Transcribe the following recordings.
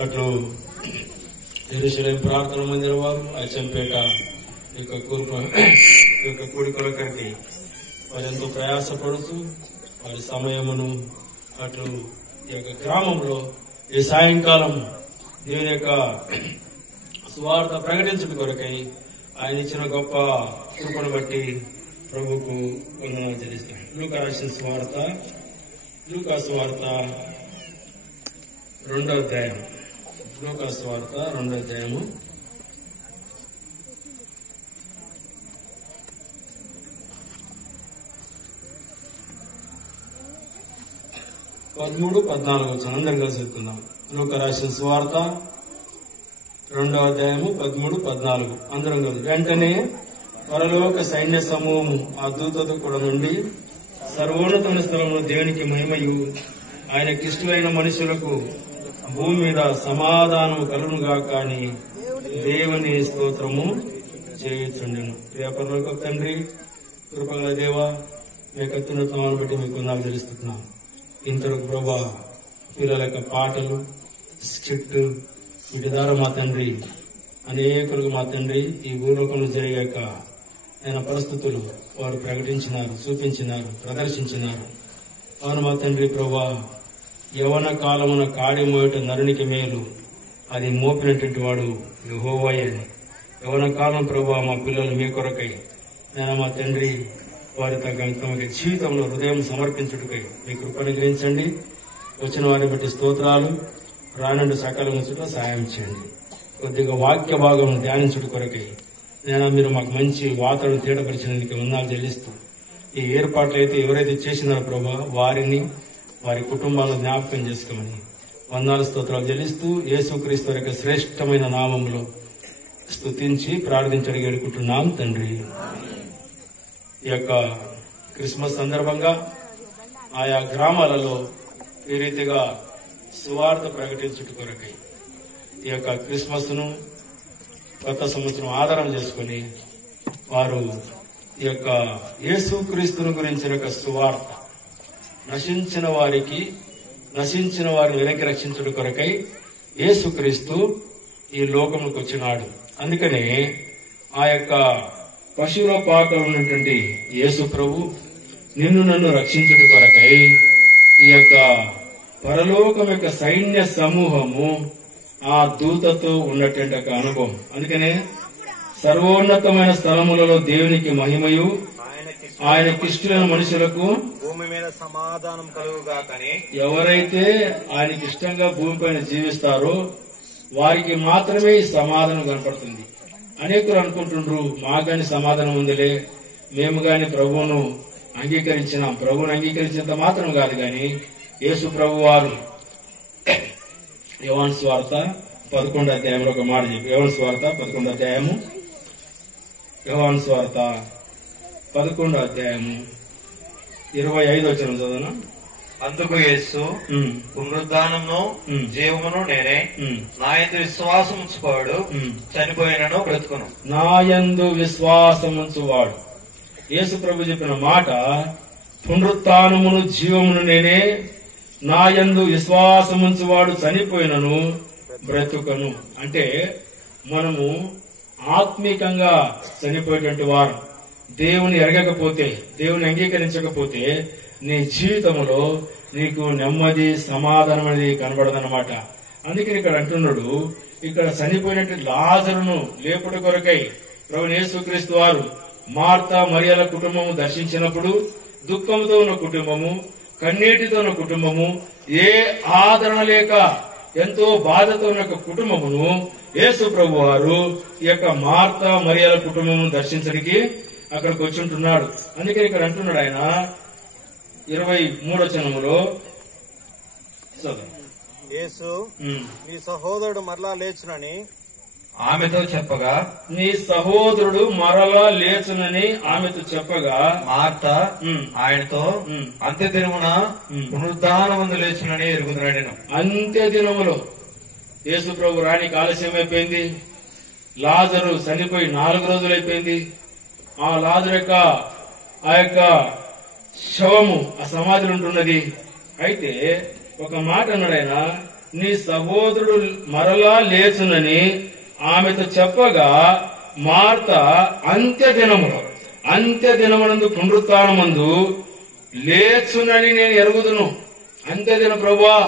అట్లు యెరూషలేం ప్రార్థన మందిరం వారు అచ్చంపేట కూడికొలకరికి వారు ఎంతో ప్రయాసపడుతూ వారి సమయమును అట్లు ఈ యొక్క గ్రామంలో ఈ సాయంకాలం దేవుని యొక్క సువార్త ప్రకటించడం కొరకై ఆయన ఇచ్చిన గొప్ప కృపను బట్టి ప్రభుకు వందనాలు చెల్లిస్తాం. లూకా రాసిన సువార్త 2వ అధ్యాయం. లూకా సువార్త 2వ అధ్యాయము 13-14 అందరం కలిసి చెప్తున్నాం. లూకా రాసిన సువార్త 2వ అధ్యాయము 13-14 అందరం కలిసి. వెంటనే పరలోక సైన్య సమూహము ఆ దూతతో కూడా నుండి సర్వోన్నతమైన స్థలంలో దేవునికి మహిమయు ఆయనకిష్టమైన మనుషులకు భూమి మీద సమాధానము కలుగునుగా కానీ దేవుని స్తోత్రము చేయుచుండెను. పరలోక తండ్రి, కృపగల దేవ, మీకు అత్యున్నతమాన్ని బట్టి మీకు వందనాలు చెల్లిస్తున్నాం. ఇంతవరకు ప్రభా పిల్లల యొక్క పాటలు, స్క్రిప్ట్ వీటి ద్వారా మా తండ్రి అనేకులకు మా తండ్రి ఈ భూలోకంలో జరిగాక ఆయన పరిస్థితులు వారు ప్రకటించినారు, చూపించినారు, ప్రదర్శించినారు. అవును మా తండ్రి ప్రభా, యవన కాలమున కాడి మోయట నరునికి మేలు, అది మోపినటువంటి వాడు యెహోవాయే. యవన కాలం ప్రభా మా పిల్లలు మీ కొరకై నేను మా తండ్రి వారి తమకి జీవితంలో హృదయం సమర్పించుటకై మీ కృపను గ్రహించండి. వచ్చిన వారిని బట్టి స్తోత్రాలు. రానుండి సకాలం చుట్టూ సహాయం చేయండి. కొద్దిగా వాక్య భాగం ధ్యానించుట కొరకై నేను మీరు మాకు మంచి వాతావరణం తేటపరిచినందుకు వందనాలు చెల్లిస్తూ, ఈ ఏర్పాట్లు అయితే ఎవరైతే చేసినారో ప్రభా వారిని వారి కుటుంబాలను జ్ఞాపకం చేసుకోమని వందనాలు స్తోత్రాలు చెల్లిస్తూ యేసుక్రీస్తు వారి యొక్క శ్రేష్టమైన నామంలో స్తుతించి ప్రార్థించి అడిగేడుకుంటున్నాం తండ్రి. ఈ యొక్క క్రిస్మస్ సందర్భంగా ఆయా గ్రామాలలో ఈ రీతిగా సువార్త ప్రకటించుట కొరకై ఈ యొక్క క్రిస్మస్ ను కొత్త సంవత్సరం ఆధారం చేసుకుని వారు ఈ యొక్క యేసుక్రీస్తును గురించిన యొక్క సువార్త నశించిన వారిని వెనక్కి రక్షించుట కొరకై యేసుక్రీస్తు ఈ లోకంలోకి వచ్చినాడు. అందుకనే ఆ యొక్క పశువుల పాకలో ఉన్నటువంటి యేసు ప్రభు నిన్ను నన్ను రక్షించుట కొరకై ఈ యొక్క పరలోకం యొక్క సైన్య సమూహము ఆ దూతతో ఉన్నటువంటి ఒక అనుభవం. అందుకనే సర్వోన్నతమైన స్థలములలో దేవునికి మహిమయు ఆయనకిష్టమైన మనుషులకు భూమి మీద సమాధానం కలుగుగాకని. ఎవరైతే ఆయనకి ఇష్టంగా భూమిపైన జీవిస్తారో వారికి మాత్రమే ఈ సమాధానం కనపడుతుంది. అనేకులు అనుకుంటుండ్రు మాగాని సమాధానం ఉందిలే, మేము గాని ప్రభువును అంగీకరించినాం. ప్రభువును అంగీకరించినంత మాత్రం కాదు గాని యేసు ప్రభు వారు యోహాను సువార్త 11వ అధ్యాయంలో ఒక మాట చెప్పి, యోహాను సువార్త 11వ అధ్యాయము 25 వచనం చదువునా. అందుకు యేసు, పునరుద్ధానమును జీవమును నేనే, నా యందు విశ్వాసం ఉంచువాడు చనిపోయినను బ్రతుకును. నా యందు విశ్వాసం ఉంచువాడు. యేసు ప్రభు చెప్పిన మాట, పునరుత్థానమును జీవమును నేనే, నా యందు విశ్వాసం ఉంచువాడు చనిపోయినను బ్రతుకను. అంటే మనము ఆత్మీకంగా చనిపోయేటువంటి వారు దేవుని ఎరగకపోతే, దేవుని అంగీకరించకపోతే నీ జీవితంలో నీకు నెమ్మది సమాధానం అనేది కనబడదన్నమాట. అందుకని ఇక్కడ అంటున్నాడు, ఇక్కడ చనిపోయినట్టు లాజరును లేపుడు కొరకై ప్రభువు యేసుక్రీస్తు వారు మార్తా మరియల కుటుంబము దర్శించినప్పుడు దుఃఖంతో ఉన్న కుటుంబము, కన్నీటితో ఉన్న కుటుంబము, ఏ ఆదరణ లేక ఎంతో బాధతో ఉన్న కుటుంబమును యేసు ప్రభు వారు ఈ యొక్క మార్తా మరియల కుటుంబము దర్శించడానికి అక్కడికి వచ్చి ఉంటున్నాడు. అందుకని ఇక్కడ అంటున్నాడు ఆయన 23వ వచనములో, యేసు నీ సహోదరుడు మరలా లేచునని ఆమెతో చెప్పగా, నీ సహోదరుడు మరలా లేచునని ఆమెతో చెప్పగా, మార్త ఆయనతో అంత్య దినమున పునరుద్ధానమందు లేచునని ఎరుగుతున్నాడు. అంత్య దినములో యేసు ప్రభు రానికి ఆలస్యం అయిపోయింది. లాజరు చనిపోయి 4 రోజులు అయిపోయింది. ఆ లాజరు యొక్క ఆ యొక్క శవము ఆ సమాధిలో ఉంటున్నది. అయితే ఒక మాట అన్నాడు ఆయన, నీ సహోదరుడు మరలా లేచునని ఆమెతో చెప్పగా మార్త అంత్యదినమునందు పునరుత్థానమందు లేచునని నేను ఎరుగుదును. అంత్యదిన ప్రభువా.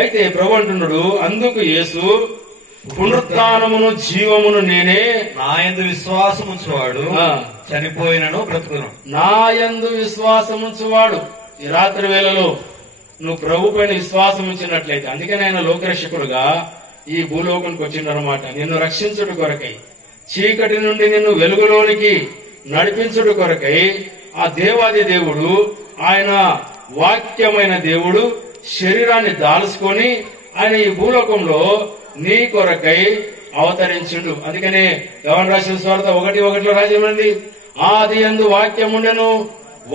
అయితే ప్రభు అంటున్నాడు, అందుకు యేసు, పునరుత్థానమును జీవమును నేనే, నాయందు విశ్వాసముంచువాడు చనిపోయినను బ్రతుకును. నాయందు విశ్వాసముంచువాడు. ఈ రాత్రి వేళలో నువ్వు ప్రభు పైన విశ్వాసం ఉంచినట్లయితే, అందుకని ఆయన లోకరక్షకుడుగా ఈ భూలోకానికి వచ్చిండనమాట. నిన్ను రక్షించుట కొరకై, చీకటి నుండి నిన్ను వెలుగులోనికి నడిపించుట కొరకై ఆ దేవాది దేవుడు, ఆయన వాక్యమైన దేవుడు శరీరాన్ని దాల్చుకొని ఆయన ఈ భూలోకంలో నీ కొరకై అవతరించుండు. అందుకనే యోహాను రాసిన సువార్త 1:1 రాజమండి, ఆది యందు వాక్యముండెను,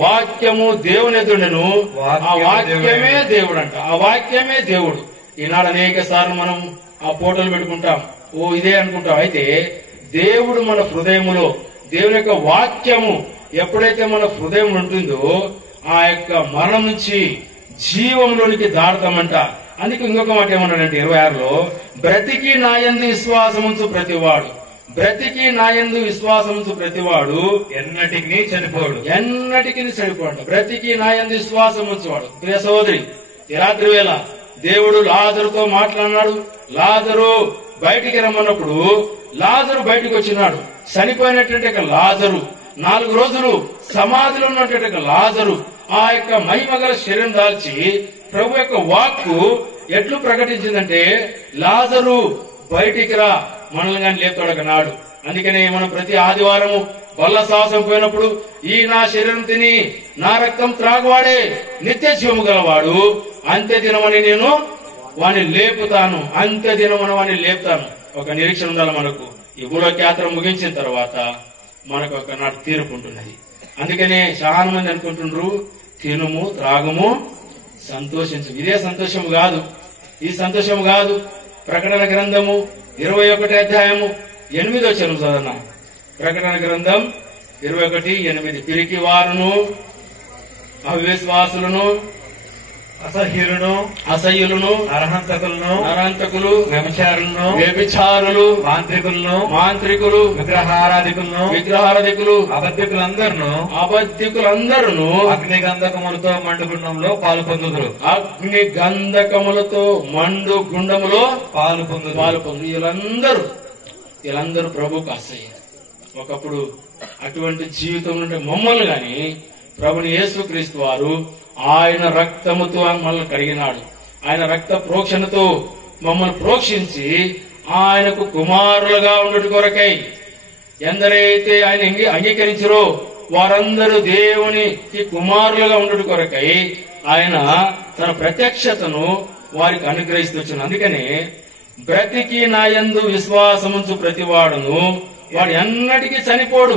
వాక్యము దేవుని ఎదుండెను, ఆ వాక్యమే దేవుడు అంట. ఆ వాక్యమే దేవుడు. ఈనాడు అనేక సార్లు మనం ఆ ఫోటోలు పెట్టుకుంటాం, ఓ ఇదే అనుకుంటాం. అయితే దేవుడు మన హృదయములో, దేవుని యొక్క వాక్యము ఎప్పుడైతే మన హృదయం ఉంటుందో ఆ యొక్క మరణం నుంచి జీవంలోనికి దాడతామంట. అందుకే ఇంకొక మాట ఏమన్నాడంటే 26లో, బ్రతికి నాయందు విశ్వాసముంచు ప్రతివాడు, బ్రతికి నాయందు విశ్వాసముంచు ప్రతివాడు ఎన్నటికి చనిపోడు. బ్రతికి నాయందు విశ్వాసముంచువాడు. ప్రియ సహోదరి, ఈ రాత్రి వేళ దేవుడు లాజరుతో మాట్లాడినాడు. లాజరు బయటికి రమ్మన్నప్పుడు లాజరు బయటికి వచ్చినాడు. చనిపోయినటువంటి లాజరు, 4 రోజులు సమాధిలో ఉన్నటువంటి లాజరు ఆ యొక్క మహిమగల శరీరం దాల్చి ప్రభు యొక్క వాక్కు ఎట్లు ప్రకటించిందంటే, లాజరు బయటికి రా, మనల్ని కానీ లేపుతాడన్నాడు. అందుకనే మనం ప్రతి ఆదివారము బల్ల సాహసం పోయినప్పుడు, ఈ నా శరీరం తిని నా రక్తం త్రాగువాడే నిత్య జీవము గలవాడు, అంత్యదినమని నేను వాణ్ణి లేపుతాను, అంత్యదినమని వాణ్ణి లేపుతాను. ఒక నిరీక్షణ ఉండాలి మనకు. ఈ భూలోక యాత్ర ముగించిన తర్వాత మనకు ఒకనాడు తీర్పు ఉంటున్నది. అందుకనే చాలా మంది అనుకుంటుండ్రు, తినుము త్రాగుము సంతోషించు. ఇదే సంతోషం కాదు, ఈ సంతోషం కాదు. ప్రకటన గ్రంథము 21:8 చదువున. ప్రకటన గ్రంథం 21:8, పిరికి వారును, అవిశ్వాసులను, అసహ్యులను, నరహంతకులు, వ్యభిచారులు, మాంత్రికులు, విగ్రహారాధికులు, అబద్ధికులందరూ అగ్నిగంధకములతో మండు గుండంలో పాలు పొందుదురు. అగ్నిగంధకములతో మండు గుండములో పాలు పొందు. వీళ్ళందరూ ప్రభుకు అసహ్యం. ఒకప్పుడు అటువంటి జీవితం నుండి మమ్మల్ని గాని ప్రభుని యేసుక్రీస్తు వారు ఆయన రక్తముతో మనల్ని కడిగినాడు. ఆయన రక్త ప్రోక్షణతో మమ్మల్ని ప్రోక్షించి ఆయనకు కుమారులుగా ఉండటి కొరకై ఎందరైతే ఆయన అంగీకరించరో వారందరూ దేవునికి కుమారులుగా ఉండటి కొరకై ఆయన తన ప్రత్యక్షతను వారికి అనుగ్రహిస్తూ వచ్చిన. అందుకనే బ్రతికి నాయందు విశ్వాసముంచు ప్రతివాడును వాడు ఎన్నటికీ చనిపోడు.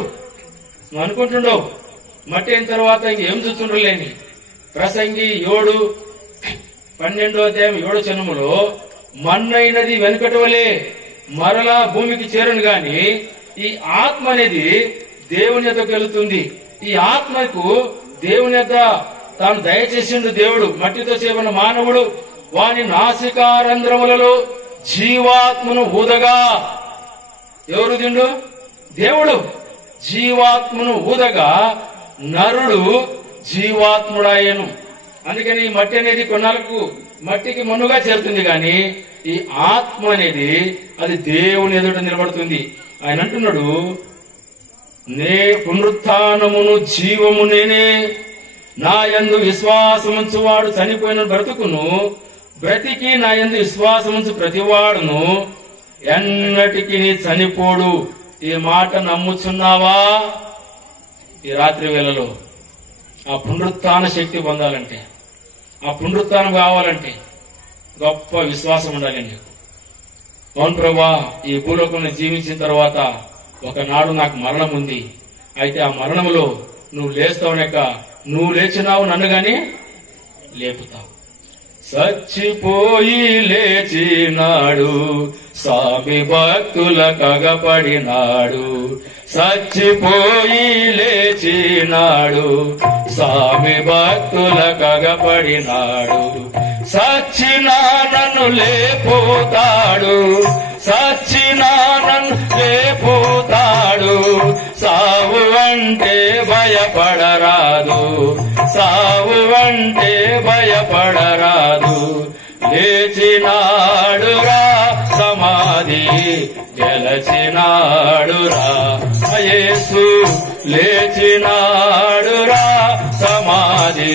నువ్వు అనుకుంటుండవు మట్టి అయిన తర్వాత ఇంకేం చూస్తుండలేని. ప్రసంగి 7:12 మన్నైనది వెనుకటి వలె మరలా భూమికి చేరును గాని ఈ ఆత్మ అనేది దేవుని యొద్దకు వెళుతుంది. ఈ ఆత్మకు దేవుని యొద్ద తాను దయచేసిండు దేవుడు. మట్టితో చేయబడిన మానవుడు వాని నాసికారంధ్రములలో జీవాత్మను ఊదగా, ఎవరు దిండు? దేవుడు. జీవాత్మను ఊదగా నరుడు జీవాత్ముడాయను. అందుకని ఈ మట్టి అనేది కొన్నాళ్ళకు మట్టికి మన్నుగా చేరుతుంది గాని ఈ ఆత్మ అనేది అది దేవుని ఎదుట నిలబడుతుంది. ఆయన అంటున్నాడు, నే పునరుత్థానమును జీవము నేనే, నా యందు విశ్వాసముంచువాడు చనిపోయిన బ్రతుకును, బ్రతికి నా యందు విశ్వాసముంచు ప్రతివాడును ఎన్నటికి చనిపోడు. ఈ మాట నమ్ముచున్నావా? ఈ రాత్రి వేళలో ఆ పునరుత్థాన శక్తి పొందాలంటే, ఆ పునరుత్థానం కావాలంటే గొప్ప విశ్వాసం ఉండాలి నీకు. అవును ప్రభా, ఈ భూలోకంలో జీవించిన తర్వాత ఒకనాడు నాకు మరణం ఉంది. అయితే ఆ మరణంలో నువ్వు లేస్తావునక, నువ్వు లేచినావు నన్ను గాని లేపుతావు. చచ్చిపోయి లేచినాడు, స్వామి భక్తుల కగపడినాడు. సచ్చిపోయి లేచినాడు, స్వామి భక్తుల కగపడినాడు. సచ్చినా నన్ను లేపుతాడు, సచ్చినా నన్ను లేపుతాడు. సావు అంటే భయపడరాదు, సావు అంటే భయపడరాదు. లేచినాడురా సమాధి గెలచినాడురా యేసు, లేచినాడురా సమాధి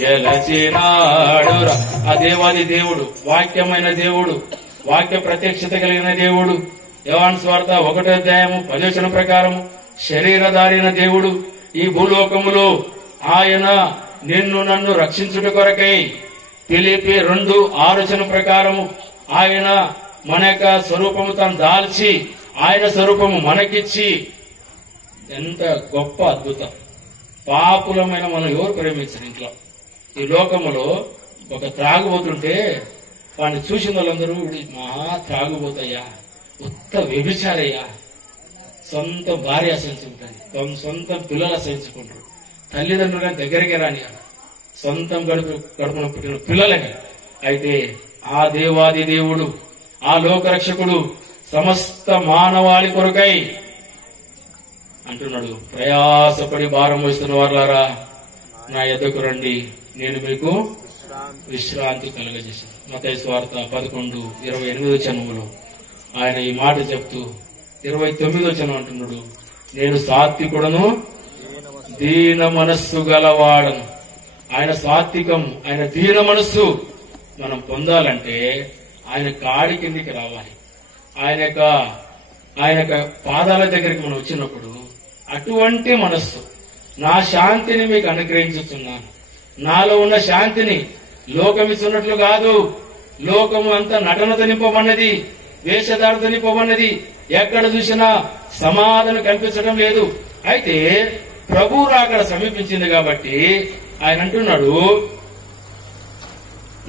గెలచినాడురా. ఆ దేవాది దేవుడు, వాక్యమైన దేవుడు, వాక్య ప్రత్యక్షత కలిగిన దేవుడు. యోహాను సువార్త 1వ అధ్యాయము 10వ వచనం ప్రకారము శరీరధారైన దేవుడు ఈ భూలోకములో ఆయన నిన్ను నన్ను రక్షించుట కొరకై ఫిలిప్పీ 2:6 వచనం ప్రకారము ఆయన మన యొక్క స్వరూపము తను దాల్చి ఆయన స్వరూపము మనకిచ్చి, ఎంత గొప్ప అద్భుతం. పాపులమైన మనం ఎవరు ప్రేమించరు ఇంట్లో. ఈ లోకములో ఒక త్రాగుబోతుంటే వాడిని చూసిన వాళ్ళందరూ మహా త్రాగుబోతయ్యా, ఉత్త వ్యభిచారయ్యా, సొంత భార్య అసహించుకుంటుంది, సొంత పిల్లలు అసహించుకుంటారు, తల్లిదండ్రులు కానీ దగ్గరికి రాని, సొంతం గడుపున పుట్టిన పిల్లలని. అయితే ఆ దేవాది దేవుడు, ఆ లోకరక్షకుడు సమస్త మానవాళి కొరకై అంటున్నాడు, ప్రయాసపడి భారం మోస్తున్న వారులారా నా యొద్దకు రండి, నేను మీకు విశ్రాంతి కలుగజేశాను. మత్తయి సువార్త 11:28 వచనములో ఆయన ఈ మాట చెప్తూ 29వ వచనం అంటున్నాడు, నేను సాత్వికుడను దీన మనస్సు గలవాడను. ఆయన సాత్వికం, ఆయన దీన మనస్సు మనం పొందాలంటే ఆయన కాడి కిందికి రావాలి. ఆయన యొక్క పాదాల దగ్గరికి మనం వచ్చినప్పుడు అటువంటి మనస్సు, నా శాంతిని మీకు అనుగ్రహించుతున్నాను, నాలో ఉన్న శాంతిని లోకమిస్తున్నట్లు కాదు. లోకము అంతా నటనతో నింపబన్నది, వేషధారతో నింపబన్నది, ఎక్కడ చూసినా సమాధానం కల్పించడం లేదు. అయితే ప్రభు రాకడ సమీపించింది కాబట్టి ఆయన అంటున్నాడు,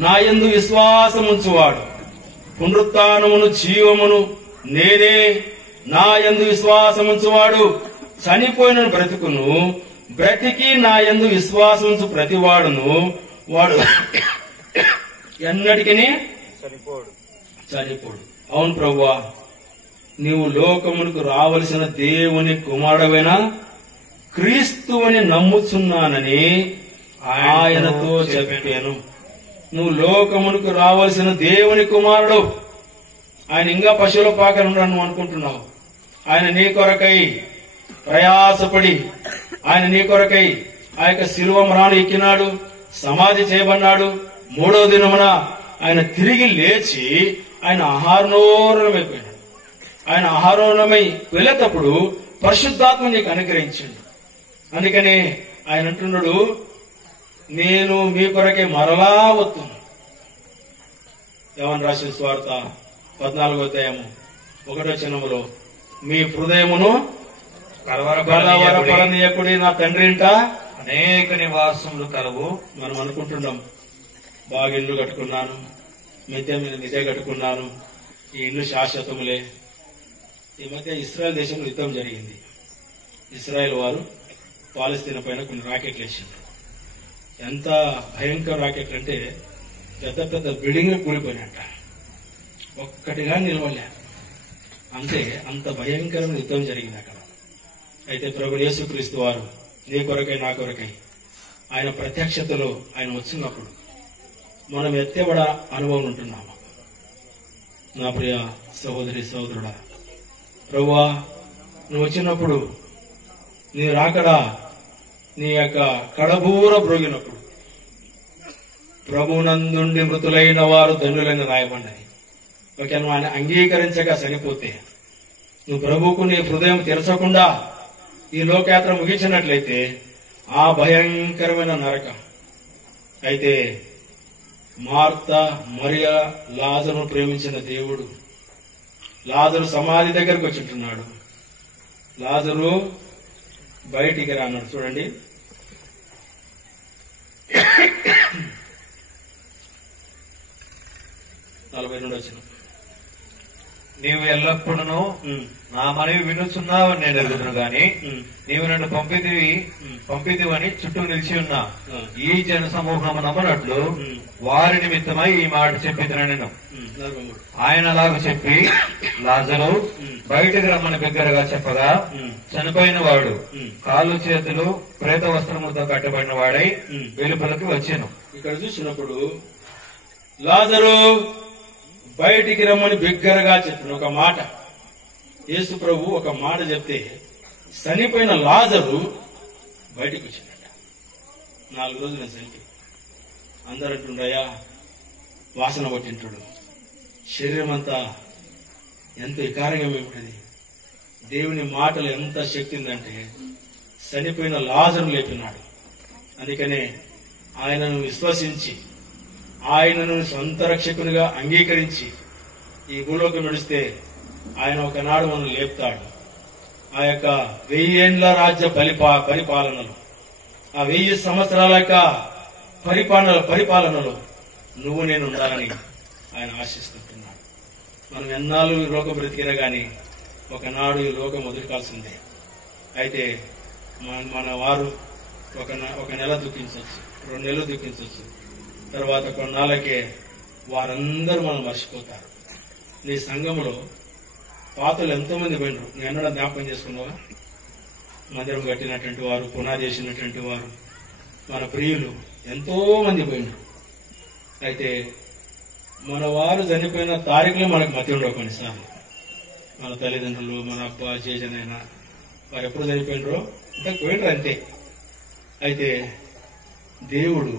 నా యందు విశ్వాసముంచువాడు పునరుత్థానమును జీవమును నేనే, నా యందు విశ్వాసముంచువాడు చనిపోయిన బ్రతుకును, బ్రతికి నా యందు విశ్వాసముంచు ప్రతివాడును వాడు ఎన్నటికీ చనిపోడు. అవును ప్రభువా, నీవు లోకమునకు రావలసిన దేవుని కుమారుడవైన క్రీస్తు అని నమ్ముచున్నానని ఆయనతో చెప్పాను. నువ్వు లోకమునకు రావలసిన దేవుని కుమారుడు. ఆయన ఇంకా పశువుల పాకన ఉన్నాను నువ్వు అనుకుంటున్నావు. ఆయన నీ కొరకై ప్రయాసపడి, ఆయన నీ కొరకై ఆ యొక్క శిలువ మ్రాను ఎక్కినాడు, సమాధి చేయబడినాడు. 3వ దినమున ఆయన తిరిగి లేచి ఆయన ఆహారోరణమైపోయినాడు. ఆయన ఆహారోరణమై వెళ్ళేటప్పుడు పరిశుద్ధాత్మ నీకు అనుగ్రహించాడు. అందుకని ఆయన అంటున్నాడు, నేను మీ కొరకే మరలా వస్తున్నాను. యోహాను రాసిన సువార్త 14వ అధ్యాయము 1వ వచనములో మీ హృదయమును కలవరపడనీయకుడి నా తండ్రి ఇంట అనేక నివాసములు కలవు. మనం అనుకుంటున్నాం, బాగా ఇల్లు కట్టుకున్నాను, మిద్దె మీద మిద్దె కట్టుకున్నాను, ఈ ఇల్లు శాశ్వతములే. ఈ మధ్య ఇస్రాయల్ దేశంలో యుద్ధం జరిగింది. ఇస్రాయల్ వారు పాలస్తీనా పైన కొన్ని రాకెట్లు వేసిండ్రు. ఎంత భయంకర రాకెట్లు అంటే పెద్ద పెద్ద బిల్డింగ్లు కూలిపోయినట్ట, ఒక్కటిగా నిలవలే. అంతే, అంత భయంకరమైన యుద్ధం జరిగింది అక్కడ. అయితే ప్రభు యేసుక్రీస్తు వారు నీ కొరకై నా కొరకై ఆయన ప్రత్యక్షతలో ఆయన వచ్చినప్పుడు మనం ఎత్తేబడ అనుభవం ఉంటున్నాము. నా ప్రియ సహోదరి సహోదరుడా, ప్రభువా నువ్వు వచ్చినప్పుడు, నీ రాకడా నీ యొక్క కడబూర బ్రోగినప్పుడు ప్రభునందుండి మృతులైన వారు ధన్యులని రాయబడ్డాయి. ఓకే, నువ్వు ఆయన అంగీకరించక చనిపోతే, నువ్వు ప్రభువుకు నీ హృదయం తెరచకుండా ఈ లోకయాత్ర ముగించినట్లయితే ఆ భయంకరమైన నరకం. అయితే మార్తా, మరియా, లాజరును ప్రేమించిన దేవుడు లాజరు సమాధి దగ్గరకు వచ్చింటున్నాడు. లాజరు బయటికి రాన్నాడు. చూడండి, నీవు ఎల్లప్పుడూ నా మనవి వినుచున్నావు నేను ఎరుగుదును గాని నీవు నన్ను పంపిదివని చుట్టూ నిలిచి ఉన్నా ఈ జన సమూహము నమ్మనట్లు వారి నిమిత్తమై ఈ మాట చెప్పిదిన నేను. ఆయన అలాగ చెప్పి లాజరు బయటకు రమ్మని బిగ్గరగా చెప్పగా చనిపోయిన వాడు కాళ్ళు చేతులు ప్రేత వస్త్రములతో కట్టబడిన వాడై వెలుపలికి వచ్చాను. ఇక్కడ చూసినప్పుడు లాజరు బయటికి రమ్మని బిగ్గరగా చెప్పిన ఒక మాట, యేసు ప్రభు ఒక మాట చెప్తే చనిపోయిన లాజరు బయటికి వచ్చిందట. 4 రోజులు చనిపోయి అందరు అంటుండయా వాసన పట్టింటాడు, శరీరం అంతా ఎంత వికారంగా ఉంటుంది. దేవుని మాటలు ఎంత శక్తి ఉందంటే చనిపోయిన లాజరు లేపినాడు. అందుకనే ఆయనను విశ్వసించి ఆయనను సొంత రక్షకునిగా అంగీకరించి ఈ భూలోకం నడిస్తే ఆయన ఒకనాడు మనం లేపుతాడు. ఆ యొక్క 1000 ఏండ్ల రాజ్య పరిపాలనలో, ఆ 1000 సంవత్సరాల యొక్క పరిపాలనలో నువ్వు నేను ఉండాలని ఆయన ఆశిస్తుంటున్నాడు. మనం ఎన్నాళ్ళు ఈ లోకం బ్రతికినా గాని ఒకనాడు ఈ లోకం వదులుకాల్సిందే. అయితే మన వారు ఒక నెల దుఃఖించవచ్చు, 2 నెలలు దుఃఖించవచ్చు, తర్వాత కొన్నాళ్ళకే వారందరూ మనం మర్చిపోతారు. నీ సంఘంలో పాతలు ఎంతో మంది పోయినరు, నేను ఎన్నడూ జ్ఞాపకం చేసుకున్నావా? మందిరం కట్టినటువంటి వారు, పునాది చేసినటువంటి వారు, మన ప్రియులు ఎంతో మంది పోయినరు. అయితే మన వారు చనిపోయిన తారీఖులో మనకు మతి ఉండవు. కొన్నిసార్లు మన తల్లిదండ్రులు, మన అబ్బా చేజనైనా వారు ఎప్పుడు చనిపోయినరో ఇంకా పోయినరు అంతే. అయితే దేవుడు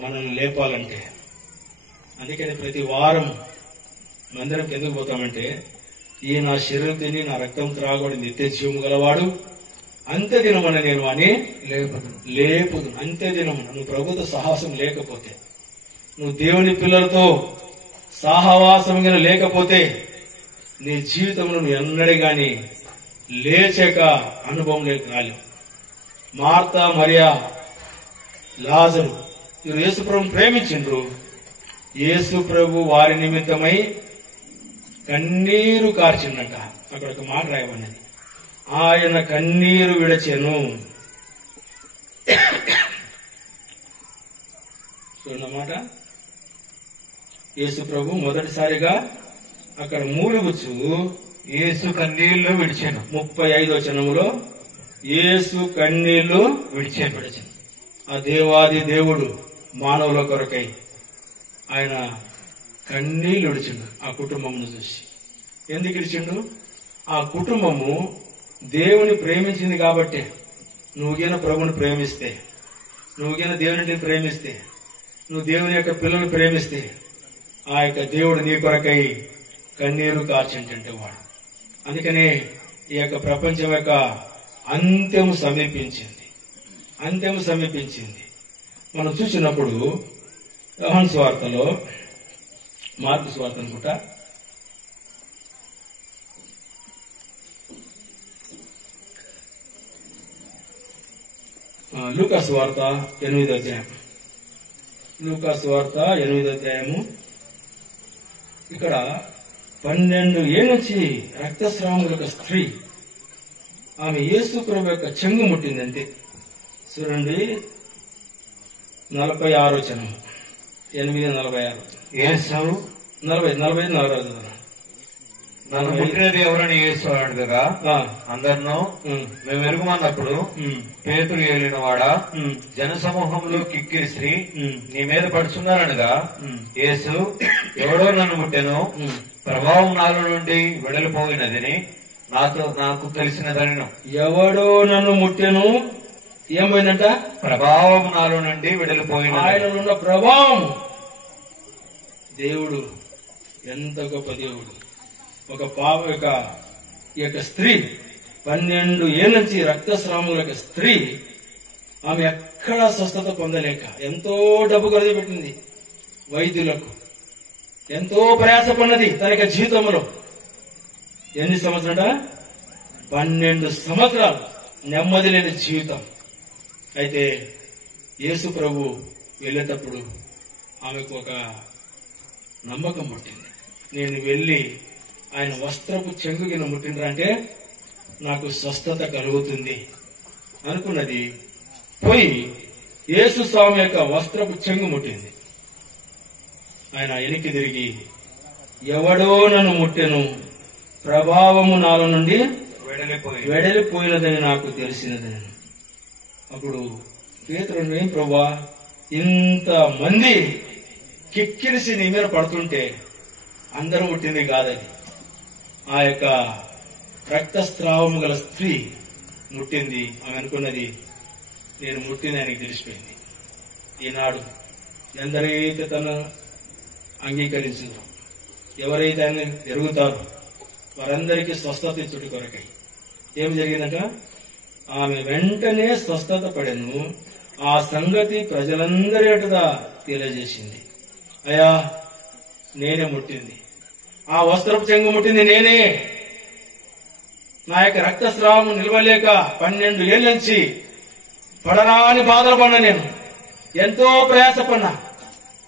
మనల్ని లేపాలంటే, అందుకని ప్రతి వారం మందిరంకి ఎందుకు పోతామంటే, ఈ నా శరీరం తిని నా రక్తం త్రాగబడి నిత్య జీవము గలవాడు అంత్య దినమన నేను అని లేపుదు. అంత్య దినమున నువ్వు ప్రభుత్వ సాహసం లేకపోతే, నువ్వు దేవుని పిల్లలతో సాహవాసం లేకపోతే నీ జీవితంలో నువ్వు ఎన్నడే గాని లేచాక అనుభవం రాలేవు. మార్తా, మరియా, లాజరు వీరు యేసు ప్రభుని ప్రేమించిండ్రు. యేసు ప్రభు వారి నిమిత్తమై కన్నీరు కార్చిండట. అక్కడ ఒక మాట రాయబడినది, ఆయన కన్నీరు విడచెను. చూడన్నమాట, యేసు ప్రభు మొదటిసారిగా అక్కడ మూలుగుచ్చు యేసు కన్నీళ్లు విడిచాను. 35వ వచనములో యేసు కన్నీళ్లు విడిచాను. ఆ దేవాది దేవుడు మానవుల కొరకై ఆయన కన్నీళ్లు విడిచిండు ఆ కుటుంబమును చూసి. ఎందుకు విడిచిండు? ఆ కుటుంబము దేవుని ప్రేమించింది కాబట్టి. నువ్వుగిన ప్రభుని ప్రేమిస్తే, నువ్వుగిన దేవుని ప్రేమిస్తే, నువ్వు దేవుని యొక్క పిల్లలు ప్రేమిస్తే ఆ యొక్క దేవుడు నీ కొరకై కన్నీరు కార్చింటే వాడు. అందుకనే ఈ యొక్క ప్రపంచం యొక్క అంత్యం సమీపించింది. మనం చూసినప్పుడు యోహాను సువార్తలో, మార్కు సువార్త అనుకుంటా, లూకా సువార్త 8వ అధ్యాయం, లూకా సువార్త 8వ అధ్యాయము. ఇక్కడ 12 ఏళ్ల నుంచి రక్తస్రావముల యొక్క స్త్రీ, ఆమె యేసు ప్రభు యొక్క చెంగు ముట్టిందంటే. చూడండి 46వ వచనం, 8:46. యేసు 40 నన్ను ముట్టినది ఎవరని యేసు అడగగా అందరినో మేము ఎరుగుమన్నప్పుడు పేతురు ఏలిన వాడా జన సమూహంలో కిక్కిరిసి నీ మీద పడుచున్నారనగా యేసు ఎవడో నన్ను ముట్టెను, ప్రభావం నాలో నుండి వెడలిపోయినదని నాకు తెలిసినదని. ఎవడో నన్ను ముట్టెను, ఏమైందంట? ప్రభావం నాలో నుండి వెడలిపోయిన. ఆయననున్న ప్రభావం. దేవుడు ఎంత గొప్ప దేవుడు. ఒక పాప ఈ యొక్క స్త్రీ 12 ఏళ్ల నుంచి రక్తస్రావముల యొక్క స్త్రీ, ఆమె ఎక్కడా స్వస్థత పొందలేక ఎంతో డబ్బు ఖర్చు పెట్టింది, వైద్యులకు ఎంతో ప్రయాసపడినది తన యొక్క జీవితంలో. ఎన్ని సంవత్సరాల? 12 సంవత్సరాలు నెమ్మది లేని జీవితం. అయితే యేసు ప్రభు వెళ్ళేటప్పుడు ఆమెకు ఒక నమ్మకం పుట్టింది, నేను వెళ్లి ఆయన వస్త్రపు చెంగు కింద ముట్టిండ్రంటే నాకు స్వస్థత కలుగుతుంది అనుకున్నది పోయి యేసు స్వామి యొక్క వస్త్రపు చెంగు ముట్టింది. ఆయన వెనక్కి తిరిగి ఎవడో నన్ను ముట్టెను, ప్రభావము నాలో నుండి వెడలిపోయినదని నాకు తెలిసినదని. అప్పుడు పేతురు, ఏం ప్రభా, ఇంత మంది కిక్కిరిసి నీ మీద పడుతుంటే అందరూ ముట్టింది కాదని. ఆ యొక్క రక్తస్రావము గల స్త్రీ ముట్టింది. ఆమె అనుకున్నది, నేను ముట్టింది ఆయనకి తెలిసిపోయింది. ఈనాడు ఎందరైతే తను అంగీకరించారో, ఎవరైతే ఆయన ఎరుగుతారో వారందరికీ స్వస్థత ఇచ్చుటి కొరకై ఏం జరిగిందంట, ఆమె వెంటనే స్వస్థత పడెను. ఆ సంగతి ప్రజలందరి ఎటుగా తెలియజేసింది. అయ్యా, నేనే ముట్టింది, ఆ వస్త్రపు చెంగు ముట్టింది నేనే. నా యొక్క రక్తస్రావం నిలవలేక 12 ఏళ్ళ నుంచి పడరాని బాధలు పడినా, నేను ఎంతో ప్రయాసపడినా,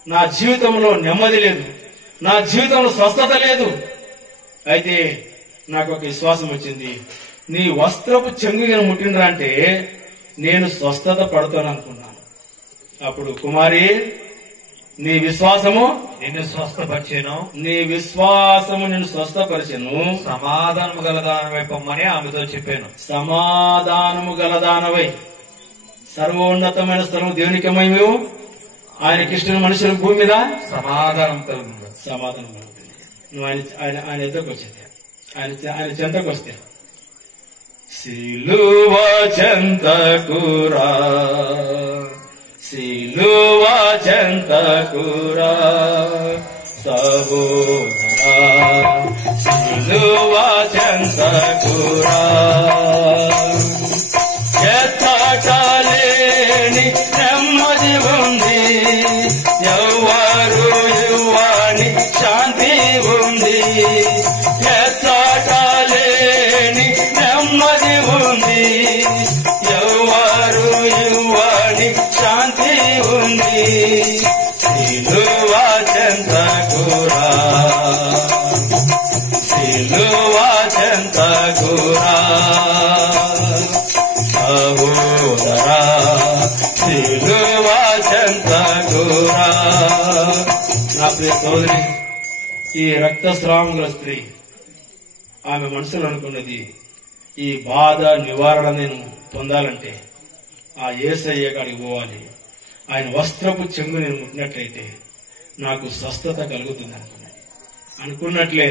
నా జీవితంలో నెమ్మది లేదు, నా జీవితంలో స్వస్థత లేదు. అయితే నాకు ఒక విశ్వాసం వచ్చింది, నీ వస్త్రపు చెంగు ముట్టినరా అంటే నేను స్వస్థత పడతాను అనుకున్నాను. అప్పుడు కుమారి, నీ విశ్వాసము నిన్ను స్వస్థపరిచెను, నీ విశ్వాసము నిన్ను స్వస్థపరిచెను, సమాధానము గలదానమై పొమ్మని ఆమెతో చెప్పాను. సమాధానము గలదానవై, సర్వోన్నతమైన స్థలము దేవునికి మహిమయు, ఆయనకిష్టమైన మనుషుల భూమి మీద సమాధానం కలుగుతుంది. సమాధానం కలుగుతుంది. నువ్వు ఆయన ఎద్దకు వచ్చేది, ఆయన చెంతకు వస్తే, సిలువ చెంతకురా, సిలువ చెంతకురా సహోదరా, సిలువ చెంతకురా. ఎత్తలేని నెమ్మది ఉంది, ఎవ్వరు ఇవ్వని శాంతి ఉంది. ఎత్తలేని నెమ్మది ఉంది, ఎవ్వరు ఇవ్వని శాంతి ఉంది. సిలువ చెంతకురా, సిలువ చెంతకురా సహోదరా, సిలువ చెంతకురా. నా ప్రియ సోదరి, ఈ రక్తస్రావం గల స్త్రీ ఆమె మనసులో అనుకున్నది, ఈ బాధ నివారణ నేను పొందాలంటే ఆ యేసయ్య కాడికి పోవాలి, ఆయన వస్త్రపు చెంగు నేను ముట్టినట్లయితే నాకు స్వస్థత కలుగుతుంది అనుకున్నది. అనుకున్నట్లే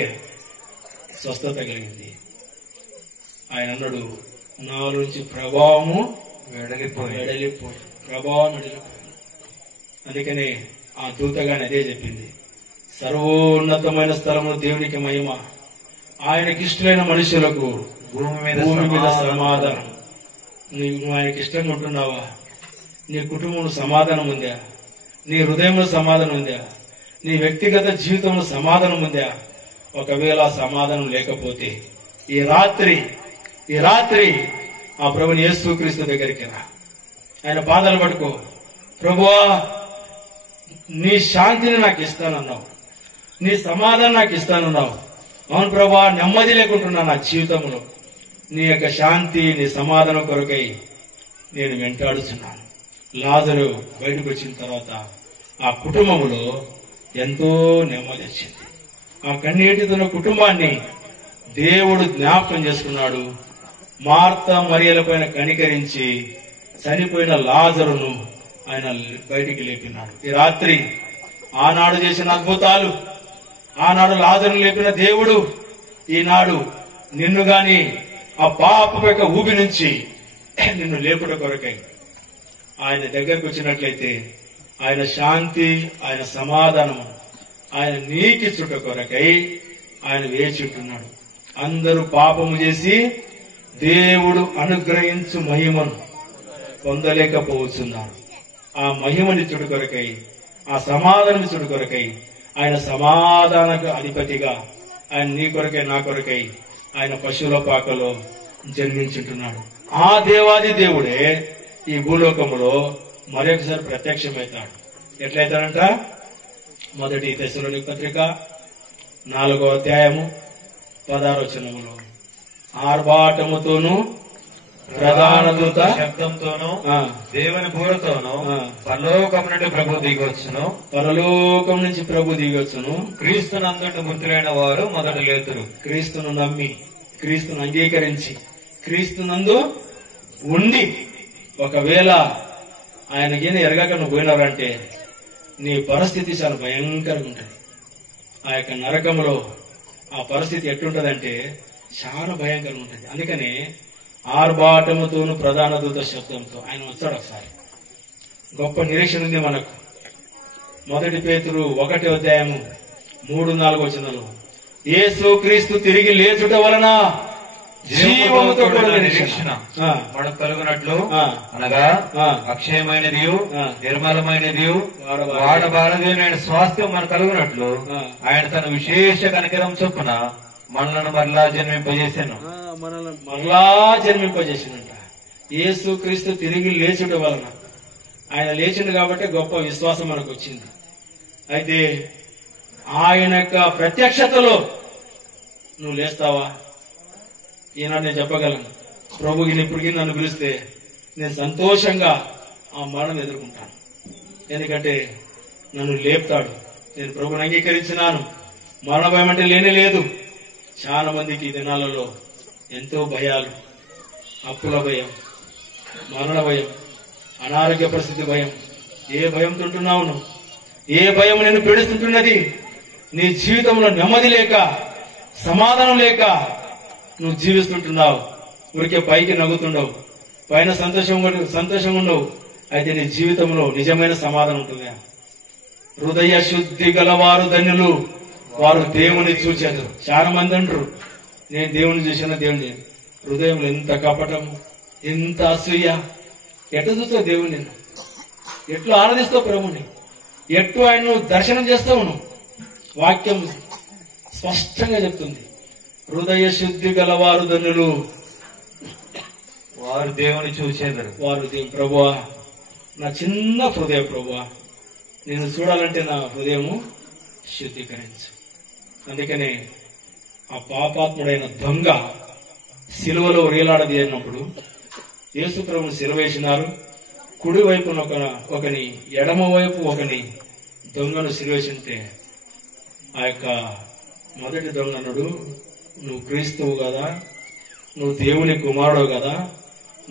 స్వస్థత కలిగింది. ఆయన అన్నాడు, నాలోంచి ప్రభావము వెడలిపోయి ప్రభావం వెడలిపోయింది. అందుకనే ఆ దూతగాని అదే చెప్పింది, సర్వోన్నతమైన స్థలము దేవునికి మహిమ, ఆయనకి ఇష్టమైన మనుషులకు భూమి మీద సమాధానం. నువ్వు ఆయనకి ఇష్టంగా ఉంటున్నావా? నీ కుటుంబంలో సమాధానం ఉందా? నీ హృదయంలో సమాధానం ఉందా? నీ వ్యక్తిగత జీవితంలో సమాధానం ఉందా? ఒకవేళ సమాధానం లేకపోతే ఈ రాత్రి ఆ ప్రభుని యేసుక్రీస్తు దగ్గరికి రా, ఆయన పాదాలు పట్టుకో. ప్రభువా, నీ శాంతిని నాకు ఇస్తానన్నావు, నీ సమాధానం నాకు ఇస్తానన్నావు. అవును ప్రభువా, నెమ్మది లేకుంటున్నా నా జీవితంలో, నీ యొక్క శాంతి, నీ సమాధానం కొరకై నేను వెంటాడుచున్నాను. లాజరు బయటకు వచ్చిన తర్వాత ఆ కుటుంబంలో ఎంతో నెమ్మది వచ్చింది. ఆ కన్నీటితున్న కుటుంబాన్ని దేవుడు జ్ఞాపకం చేసుకున్నాడు. మార్త మరియల పైన కనికరించి చనిపోయిన లాజరును ఆయన బయటికి లేపినాడు. ఈ రాత్రి ఆనాడు చేసిన అద్భుతాలు, ఆనాడు లాజరును లేపిన దేవుడు ఈనాడు నిన్ను గాని ఆ పాప యొక్క ఊబి నుంచి నిన్ను లేపుట కొరకై ఆయన దగ్గరకు వచ్చినట్లయితే ఆయన శాంతి, ఆయన సమాధానము ఆయన నీకిచ్చుట కొరకై ఆయన వేచుంటున్నాడు. అందరూ పాపము చేసి దేవుడు అనుగ్రహించు మహిమను పొందలేకపోతున్నారు. ఆ మహిమనిచ్చుడు కొరకై, ఆ సమాధానమిచ్చుడు కొరకై ఆయన సమాధానకు అధిపతిగా ఆయన నీ కొరకై నా కొరకై ఆయన పశువుల పాకలో జన్మించుంటున్నాడు. ఆ దేవాది దేవుడే ఈ భూలోకములో మరొకసారి ప్రత్యక్షమవుతాడు. ఎట్లయితాడంట? 1 తెస్సలోనిక పత్రిక 4వ అధ్యాయము 16వ వచనములో ఆర్భాటముతోను ప్రధాన దూత శబ్దంతోను ఆ, దేవుని బూరతోను ఆ. పరలోకం నుండి ప్రభు దిగొచ్చును. పరలోకం నుంచి ప్రభు దిగొచ్చును. క్రీస్తునందుండి మృతులైన వారు మొదట లేతురు. క్రీస్తును నమ్మి, క్రీస్తును అంగీకరించి, క్రీస్తునందు ఉండి ఒకవేళ ఆయనకేనా ఎరగాక నువ్వు పోయినావంటే నీ పరిస్థితి చాలా భయంకరంగా ఉంటుంది. ఆ యొక్క నరకంలో ఆ పరిస్థితి ఎట్లుంటదంటే చాలా భయంకరంగా ఉంటుంది. అందుకని ఆర్భాటముతోను ప్రధాన దూత శబ్దంతో ఆయన వచ్చాడు. ఒకసారి గొప్ప నిరీక్షణ ఉంది మనకు. 1 పేతురు 1వ అధ్యాయము 3-4 వచనాలు యేసు క్రీస్తు తిరిగి లేచుట వలన జీవముతో కూడిన నిరీక్షణ ఆ, మనకు కలుగునట్లు ఆ. అనగా ఆ. అక్షయమైనది ఆ. నిర్మలమైనది వాడబారది. వాడబారది నేను స్వాస్థ్యం మనకు కలుగునట్లు ఆ. ఆయన తన విశేష కనికరం చొప్పున మనలను మరలా జన్మింపజేశాను. మనల్ని మరలా జన్మింపజేసిందంట. యేసు క్రీస్తు తిరిగి లేచుట వలన ఆయన లేచిండు కాబట్టి గొప్ప విశ్వాసం మనకు వచ్చింది. అయితే ఆయన యొక్క ప్రత్యక్షతలో నువ్వు లేస్తావా? ఈనాడు నేను చెప్పగలను, ప్రభుకి ఇప్పటికీ నన్ను పిలిస్తే నేను సంతోషంగా ఆ మరణం ఎదుర్కొంటాను. ఎందుకంటే నన్ను లేపుతాడు. నేను ప్రభుని అంగీకరించినాను. మరణ భయం అంటే లేనే లేదు. చాలా మందికి ఈ దినాలలో ఎంతో భయాలు, అప్పుల భయం, మరణ భయం, అనారోగ్య పరిస్థితి భయం. ఏ భయంతో ఉంటున్నావు నువ్వు? ఏ భయం నేను పీడిస్తుంటున్నది? నీ జీవితంలో నెమ్మది లేక, సమాధానం లేక నువ్వు జీవిస్తుంటున్నావు. ఊరికే పైకి నవ్వుతుండవు, పైన సంతోషంగా ఉండవు. అయితే నీ జీవితంలో నిజమైన సమాధానం ఉంటుందా? హృదయ శుద్ధి గలవారు ధన్యులు, వారు దేవుని చూచారు. చాలా మంది అంటారు, నేను దేవుని చూసిన దేవుని. హృదయంలో ఎంత కపటము, ఎంత అసూయ. ఎట్లా చూస్తావు దేవుని? నేను ఎట్లా ఆరాధిస్తావు ప్రభుని? ఎట్లా ఆయన దర్శనం చేస్తావు నువ్వు? వాక్యం స్పష్టంగా చెప్తుంది, హృదయ శుద్ధి గలవారు ధన్యులు, వారు దేవుని చూచేదరు. వారు దేవుని. ప్రభువా, నా చిన్న హృదయం ప్రభువా, నేను చూడాలంటే నా హృదయము శుద్ధీకరించు. అందుకనే ఆ పాపాత్ముడైన దొంగ సిలువలో వేలాడదీయనప్పుడు యేసు ప్రభుని సిలువేసినారు. కుడి వైపున ఒకని, ఎడమ వైపు ఒకని దొంగను సిలువేసింటే ఆ యొక్క మొదటి దొంగ అన్నాడు, నువ్వు క్రీస్తువు కదా, నువ్వు దేవుని కుమారుడు కదా,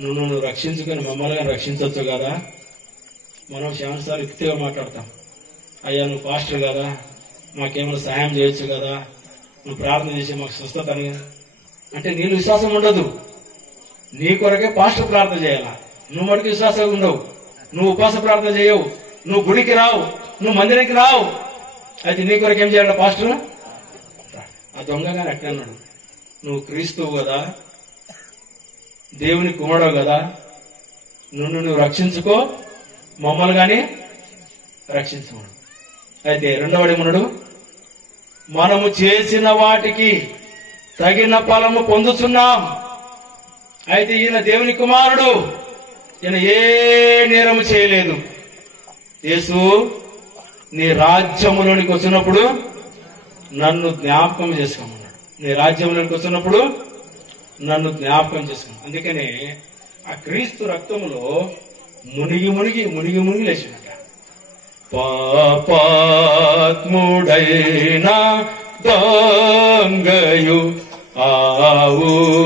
నువ్వు రక్షించుకొని మమ్మల్ని రక్షించవచ్చు కదా. మనం శాంసాలు యుక్తిగా మాట్లాడతాం. అయ్యా నువ్వు పాస్టర్ కదా, మాకేమైనా సహాయం చేయొచ్చు కదా, నువ్వు ప్రార్థన చేసి మాకు స్వస్థత అంటే నీళ్ళు విశ్వాసం ఉండదు. నీ కొరకే పాస్టర్ ప్రార్థన చేయాలా? నువ్వు మటుకు విశ్వాసంగా ఉండవు. నువ్వు ఉపవాస ప్రార్థన చేయవు, నువ్వు గుడికి రావు, నువ్వు మందిరానికి రావు. అయితే నీ కొరకు ఏం చేయాలి పాస్టర్? ఆ దొంగగానే అట్లా అన్నాడు, నువ్వు క్రీస్తువు కదా, దేవుని కుమారుడు కదా, నువ్వు రక్షించుకో, మమ్మల్ని గాని రక్షించుకోడు. అయితే రెండవడేమన్నాడు, మనము చేసిన వాటికి తగిన ఫలము పొందుతున్నాం. అయితే ఈయన దేవుని కుమారుడు, ఈయన ఏ నేరము చేయలేదు. యేసు నీ రాజ్యములోనికి వచ్చినప్పుడు నన్ను జ్ఞాపకం చేసుకోమన్నాడు. నీ రాజ్యంలోనికి వచ్చినప్పుడు నన్ను జ్ఞాపకం చేసుకోమన్నాడు. అందుకనే ఆ క్రీస్తు రక్తములో మునిగి మునిగి మునిగి మునిగి లేచినట. పాపాత్ముడైన దొంగయు ఆవుటలో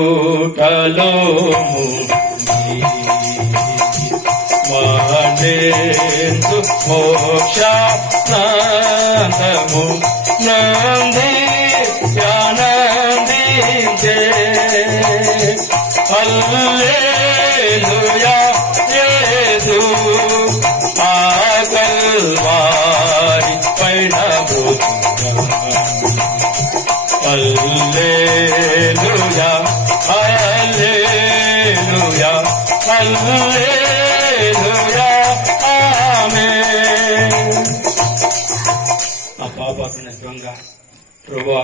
మహేందు మోక్ష నందము నంది ఆనందించే హల్లెలూయా యేసు ఆ కల్వారి పైన హల్లెలూయా హల్లెలూయా హల్లెలూయా ఆమేన్. ఆ పాపాత్మ దొంగ, ప్రభువా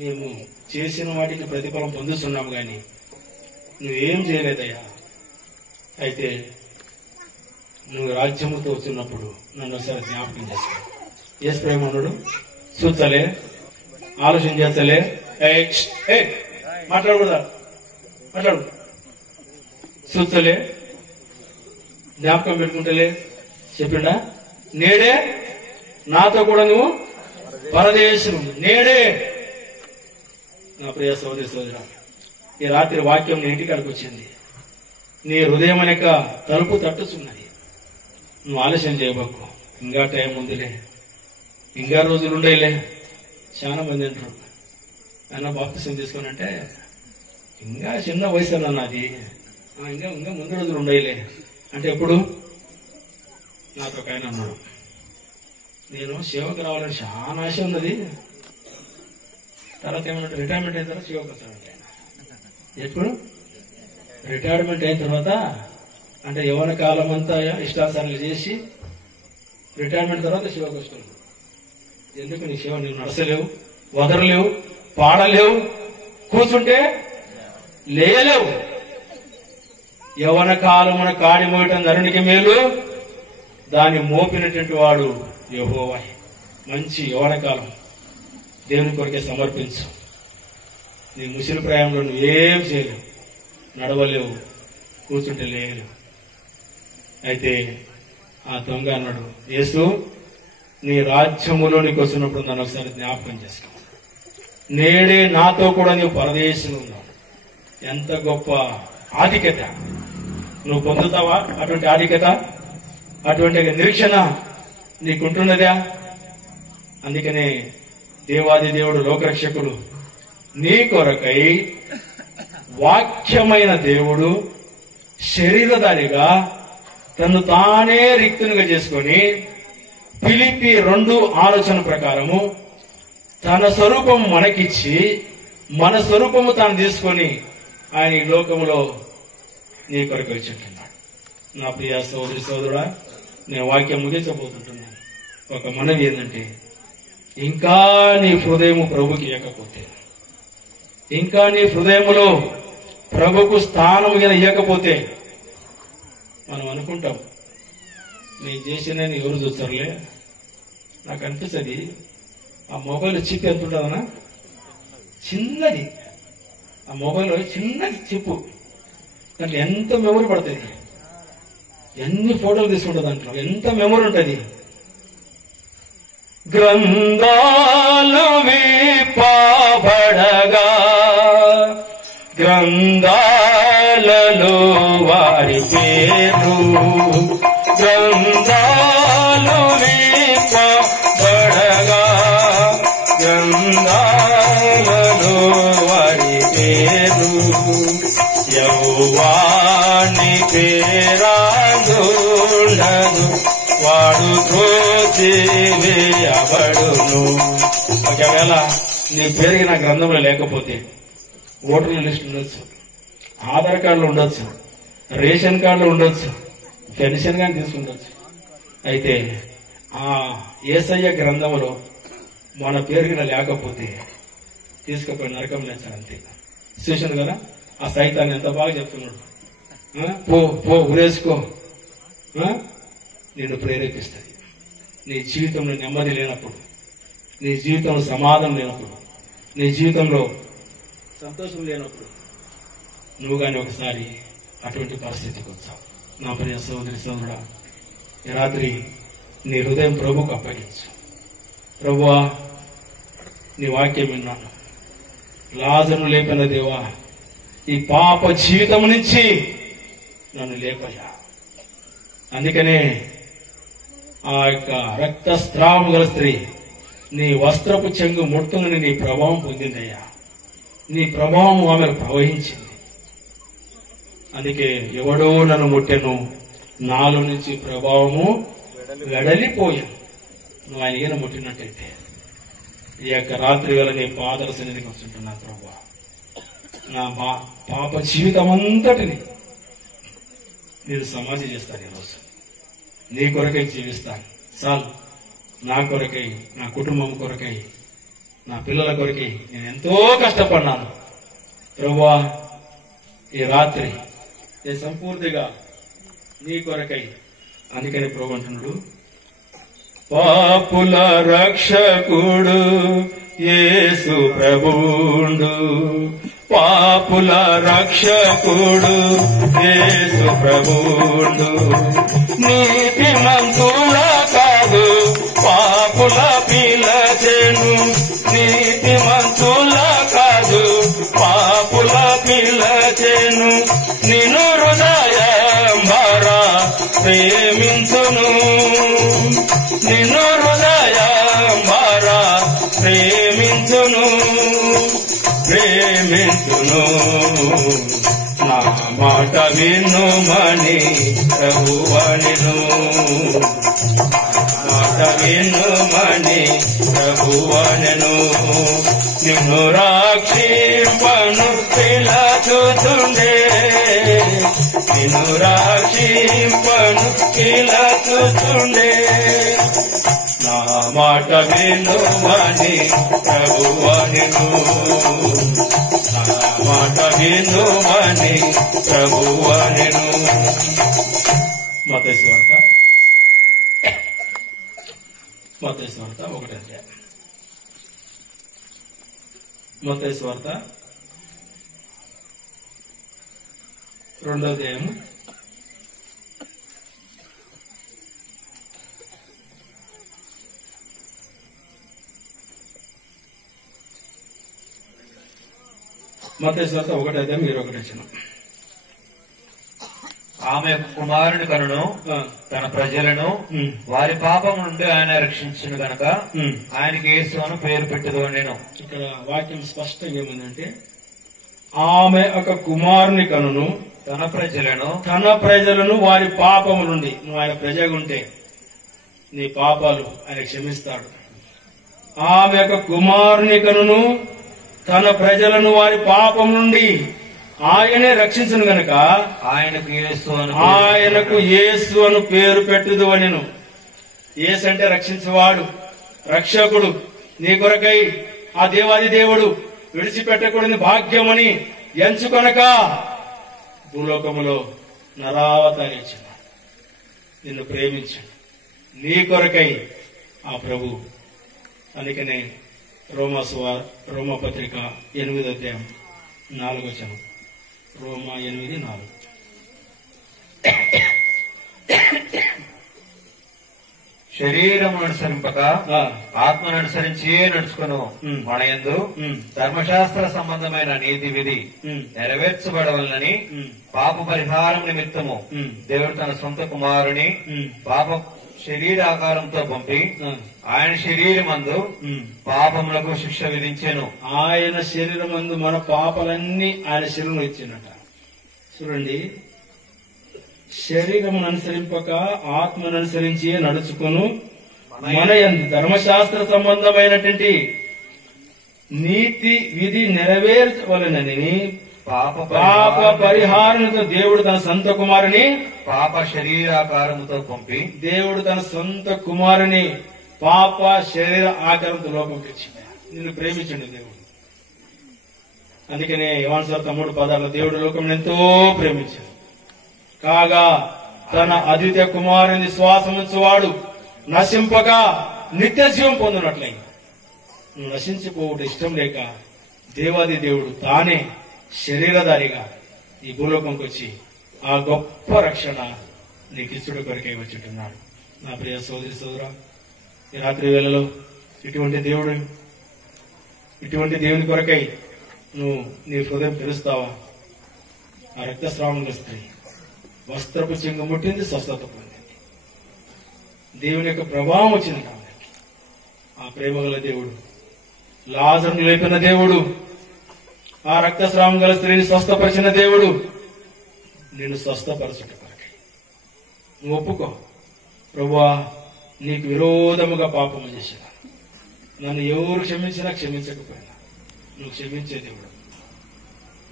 మేము చేసిన వాటికి ప్రతిఫలం పొందుతున్నాము గాని నువ్వేం చేయలేదయ్యా. అయితే నువ్వు రాజ్యముతో వచ్చినప్పుడు నన్ను ఒకసారి జ్ఞాపకం చేసుకో. యేసు ప్రేమ అన్నాడు, చూచలే ఆలోచన చేస్తలే. మాట్లాడకూడదా? మాట్లాడు. చూస్తలే, జ్ఞాపకం పెట్టుకుంటలే. చెప్పిండా? నేడే నాతో కూడా నువ్వు పరదేశం. నేడే నా ప్రియ సోదరి సోదరా, ఈ రాత్రి వాక్యం నీ ఇంటికాడికి వచ్చింది. నీ హృదయం అనేక తలుపు తట్టుచున్నది. నువ్వు ఆలస్యం చేయబోకు. ఇంకా టైం ఉందిలే, ఇంకా రోజులు ఉండేలే. చాలా మంది అంటారు, ఆయన బాప్తిసం తీసుకునంటే ఇంకా చిన్న వయసు అన్న అది, ఇంకా ఇంకా ముందు రోజులు ఉండేలే అంటే ఎప్పుడు? నాతో ఒక ఆయన అన్నాడు, నేను సేవకు రావాలని చాలా ఆశ ఉన్నది. తర్వాత ఏమన్నా రిటైర్మెంట్ అయిన తర్వాత సేవకు వస్తాడంటే ఆయన. ఎప్పుడు రిటైర్మెంట్ అయిన తర్వాత అంటే యవ్వన కాలం అంతా ఇష్టాసారాలు చేసి రిటైర్మెంట్ తర్వాత సేవకు వస్తున్నాడు. ఎందుకు? నీ సేవ నువ్వు నడసలేవు, వదరలేవు, పాడలేవు, కూర్చుంటే లేయలేవు. యవ్వన కాలమున కాడి మోయటం నరునికి మేలు, దాన్ని మోపినటువంటి వాడు యెహోవా. మంచి యవ్వన కాలం దేవుని కొరకే సమర్పించు. నీ ముసిరి ప్రాయంలో నువ్వేం చేయలేవు, నడవలేవు, కూర్చుంటే లేయలేవు. అయితే ఆ దొంగ అన్నాడు, యేసు నీ రాజ్యములో నీకు వచ్చినప్పుడు నన్ను ఒకసారి జ్ఞాపకం చేసుకో. నేడే నాతో కూడా నీవు పరదేశంలో ఉన్నావు. ఎంత గొప్ప ఆధిక్యత నువ్వు పొందుతావా? అటువంటి ఆధిక్యత, అటువంటి నిరీక్షణ నీకుంటున్నదా? అందుకనే దేవాది దేవుడు లోకరక్షకుడు నీ కొరకై వాక్యమైన దేవుడు శరీరధారిగా తను తానే రిక్తునిగా చేసుకొని ఫిలిప్పీ 2 ఆలోచన ప్రకారము తన స్వరూపం మనకిచ్చి మన స్వరూపము తాను తీసుకొని ఆయన ఈ లోకంలో నీ కొరకు వచ్చింటున్నాడు. నా ప్రియ సోదరి సోదరుడా, నేను వాక్యం ముగించబోతుంటున్నాను. ఒక మనవి ఏంటంటే, ఇంకా నీ హృదయము ప్రభుకి ఇవ్వకపోతే, ఇంకా నీ హృదయములో ప్రభుకు స్థానం ఇవ్వకపోతే, మనం అనుకుంటాం నేను చేసిన ఎవరు చూస్తారులే. నాకు అనిపిస్తుంది ఆ మొబైల్ చిప్ ఎంత ఉంటుందనా, చిన్నది. ఆ మొబైల్ చిన్నది చిప్పు, దాంట్లో ఎంత మెమరీ పడుతుంది, ఎన్ని ఫోటోలు తీసుకుంటుంది, దాంట్లో ఎంత మెమరీ ఉంటుంది. గ్రంథాలు విప్పబడగా గ్రంథాలలో వారి పేరు, గ్రంథాలు విప్పబడగా గ్రంథాలలో వారి పేరు, యెహోవాని పేరాందుండదు, వాడు త్రోసివేయబడును. ఒకవేళ నీ పేరుకి నా గ్రంథంలో లేకపోతే ఓటర్ల లిస్ట్ ఉండొచ్చు, ఆధార్ కార్డులు ఉండొచ్చు, రేషన్ కార్డులు ఉండొచ్చు, పెన్షన్ కానీ తీసుకుండొచ్చు. అయితే ఆ యేసయ్య గ్రంథంలో మన పేరుకి లేకపోతే తీసుకుపోయి నరకం లేచారంతే. చూశాను కదా ఆ సైతాన్ని ఎంత బాగా చెప్తున్నాడు. పో పో ఉరేసుకో, నిన్ను ప్రేరేపిస్తుంది. నీ జీవితంలో నెమ్మది లేనప్పుడు, నీ జీవితంలో సమాధానం లేనప్పుడు, నీ జీవితంలో సంతోషం లేనప్పుడు నువ్వు కానీ ఒకసారి అటువంటి పరిస్థితికి వచ్చావు. నా ప్రియ సోదరి సోదరుడా, ఈ రాత్రి నీ హృదయం ప్రభుకు అప్పగించు. ప్రభువా, నీ వాక్యం విన్నాను, లాజరును లేపిన దేవా, ఈ పాప జీవితం నుంచి నన్ను లేపయ్యా. అందుకనే ఆ యొక్క రక్తస్రావం గల స్త్రీ నీ వస్త్రపు చెంగు ముట్టుకుని నీ ప్రభావం పొందిందయ్యా. నీ ప్రభావం ఆమెను ప్రవహించింది. అందుకే ఎవడో నన్ను ముట్టెను, నాలో నుంచి ప్రభావము వెడలిపోయాను. నువ్వు ఆయన ఈయన ముట్టినట్టయితే ఈ యొక్క రాత్రి వేళ నీ పాదల సన్నిధికి వస్తుంటున్నా ప్రభువా. నా పాప జీవితం అంతటిని నేను సమాధి చేస్తాను. ఈరోజు నీ కొరకై జీవిస్తాను. చాలు, నా కొరకై, నా కుటుంబం కొరకై, నా పిల్లల కొరకై నేను ఎంతో కష్టపడినాను ప్రభువా. ఈ రాత్రి నేను సంపూర్తిగా నీ కొరకై. అందుకని ప్రభు అంటున్నాడు, పాపుల రక్షకుడు యేసు ప్రభువుండు, పాపుల రక్షకుడు యేసు ప్రభువుండు. నీతిమంతుల కాదు పాపుల పిలచెను, నీతిమంతుల కాదు పాపుల పిలచెను. నిన్ను హృదయంబరా ప్రేమించును, నిన్ను హృదయంబరా ప్రేమించును, ప్రేమించును. నా మాట వినుమని ప్రభువనెను, మాట వినుమని ప్రభువనెను. నిన్ను రక్షింపను పిలచుచుండే, నిన్ను రక్షింపను పిలచుచుండే. నా మాట వినుమని ప్రభువనెను, నా మాట వినుమని ప్రభువనెను. మత్తయి సువార్త 1 అధ్యాయం. మత్తయి సువార్త 2వ అధ్యాయం 1 అధ్యాయం 21. ఆమె కుమారుని కనును తన ప్రజలను వారి పాపం నుండి ఆయన రక్షించును గనక ఆయనకి యేసు అని పేరు పెట్టదు నేను. ఇక్కడ వాక్యం స్పష్టంగా ఏముందంటే, ఆమె ఒక కుమారుని కనును తన ప్రజలను వారి పాపము నుండి. నువ్వు ఆయన ప్రజగా ఉంటే నీ పాపాలు ఆయన క్షమిస్తాడు. ఆమె ఒక కుమారుని కనును తన ప్రజలను వారి పాపం నుండి ఆయనే రక్షించును గనక ఆయనకు యేసు అను పేరు పెట్టుదు అనెను. యేసు అంటే రక్షించువాడు, రక్షకుడు. నీ కొరకై ఆ దేవాది దేవుడు విడిచిపెట్టకూడని భాగ్యమని ఎంచుకొనక భూలోకములో నరావతారి ఇచ్చాడు, నిన్ను ప్రేమించాడు నీ కొరకై ఆ ప్రభు. అందుకనే రోమా పత్రిక 8వ అధ్యాయం 4వ వచనం. రోమా 8:4. శరీరం అనుసరింపక ఆత్మను అనుసరించి నడుచుకును మన యందు ధర్మశాస్త్ర సంబంధమైన నీతి విధి నెరవేర్చబడవలనని పాప పరిహారం నిమిత్తము దేవుడు తన సొంత కుమారుని పాప శరీరాకారంతో పంపి ఆయన శరీరమందు పాపములకు శిక్ష విధించెను. ఆయన శరీరమందు మన పాపలన్నీ ఆయన శరీరంలో ఇచ్చినట. చూడండి, శరీరమును అనుసరింపక ఆత్మను అనుసరించి నడుచుకును మన యందు ధర్మశాస్త్ర సంబంధమైనటువంటి నీతి విధి నెరవేర్చవలనని పాప పరిహారంతో దేవుడు తన సొంత కుమారుని పాప శరీరాకారముతో పంపి దేవుడు తన సొంత కుమారుని పాప శరీర ఆకారంతో లోకంకి ఇచ్చింది. నిన్ను ప్రేమించండి దేవుడు. అందుకనే యోహాను సువార్త 3:16 దేవుడు లోకం ఎంతో ప్రేమించాడు కాగా తన అద్వితీయ కుమారుని శ్వాసముచ్చువాడు నశింపగా నిత్య జీవం పొందినట్లయి. నువ్వు నశించిపోవుట ఇష్టం లేక దేవాది దేవుడు తానే శరీరధారిగా ఈ భూలోకంకి వచ్చి ఆ గొప్ప రక్షణ నీకు ఇచ్చుడు కొరకై వచ్చుంటున్నాడు. నా ప్రియ సోదరి సోదరా, ఈ రాత్రి వేళలో ఇటువంటి దేవుని కొరకై నువ్వు నీ హృదయం తెరుస్తావా? ఆ రక్తస్రావం స్త్రీ వస్త్రపు చెంగు ముట్టింది, స్వస్థత పొందింది. దేవుని యొక్క ప్రభావం వచ్చింది కాబట్టి ఆ ప్రేమగల దేవుడు, లాజరును లేపిన దేవుడు, ఆ రక్తస్రావం గల స్త్రీని స్వస్థపరిచిన దేవుడు నిన్ను స్వస్థపరచుట కొరకై నువ్వు ఒప్పుకో. ప్రభువా, నీకు విరోధముగా పాపము చేసిన నన్ను ఎవరు క్షమించినా క్షమించకపోయినా నువ్వు క్షమించే దేవుడు.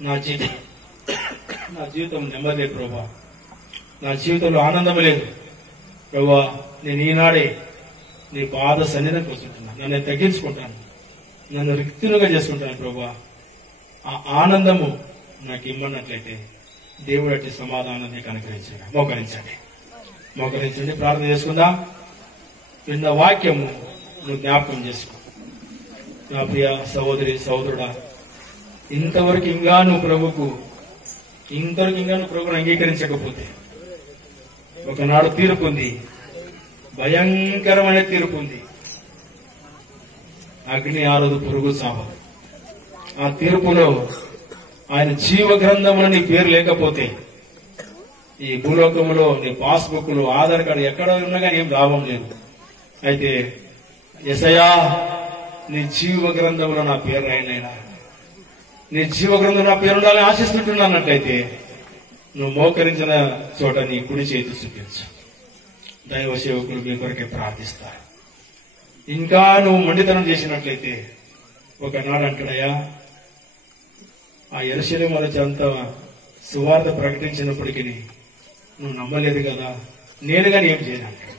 నా జీవితం నెమ్మది లేదు ప్రభువా, నా జీవితంలో ఆనందం లేదు ప్రభువా. నేను ఈనాడే నీ పాద సన్నిధిని కూర్చుంటున్నా, నన్ను తగ్గించుకుంటాను, నన్ను రిక్తులుగా చేసుకుంటాను ప్రభువా. ఆ ఆనందము నాకు ఇమ్మన్నట్లయితే దేవుడు అట్టి సమాధానాన్ని అనుగ్రహించండి. మోకరించండి, ప్రార్థన చేసుకుందాం. విన్న వాక్యము నువ్వు జ్ఞాపకం చేసుకో. నా ప్రియ సహోదరి సహోదరుడా, ఇంతవరకు ఇంకా నువ్వు ప్రభువును అంగీకరించకపోతే ఒకనాడు తీర్పు ఉంది, భయంకరమైన తీర్పు ఉంది. అగ్ని ఆరదు, పురుగు చావు. ఆ తీర్పులో ఆయన జీవ గ్రంథములో నీ పేరు లేకపోతే ఈ భూలోకములో నీ పాస్బుక్ లో ఆధార్ కార్డు ఎక్కడ ఉన్నా కానీ ఏం లాభం లేదు. అయితే యేసయ్యా, నీ జీవ గ్రంథంలో నా పేరు రాయనైనా, నీ జీవ గ్రంథం నా పేరు ఉండాలని ఆశిస్తుంటున్నానట్లయితే నువ్వు మోకరించిన చోట నీ కుడి చేతి చూపించు. దైవ సేవకులు మీ కొరకే ప్రార్థిస్తారు. ఇంకా నువ్వు మొండితనం చేసినట్లయితే ఒకనాడు అంటాడయ్యా, ఆ యెరూషలేము వచ్చి అంత సువార్త ప్రకటించినప్పటికీ నువ్వు నమ్మలేదు కదా, నేను గాని ఏం చేయను అంటాడు.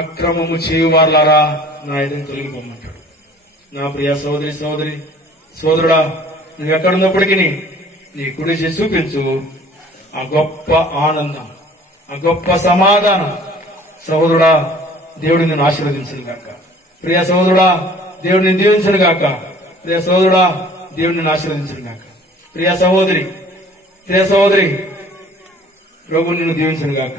అక్రమము చేయువార్లారా నా ఎదురు తొలగిపోమంటాడు. నా ప్రియ సోదరి సోదరుడా, నువ్వు ఎక్కడున్నప్పటికీ నీ కుడి చేసి చూపించు. ఆ గొప్ప ఆనందం, ఆ గొప్ప సమాధానం. సహోదరుడా, దేవుడు నిన్ను ఆశీర్వదించను గాక. ప్రియ సహోదరుడా, దేవుడు నిన్ను దీవించను గాక. ప్రియ సహోదరుడా, దేవుడు నిన్ను ఆశీర్వదించను గాక. ప్రియ సహోదరి, ప్రభు నిన్ను దీవించను గాక.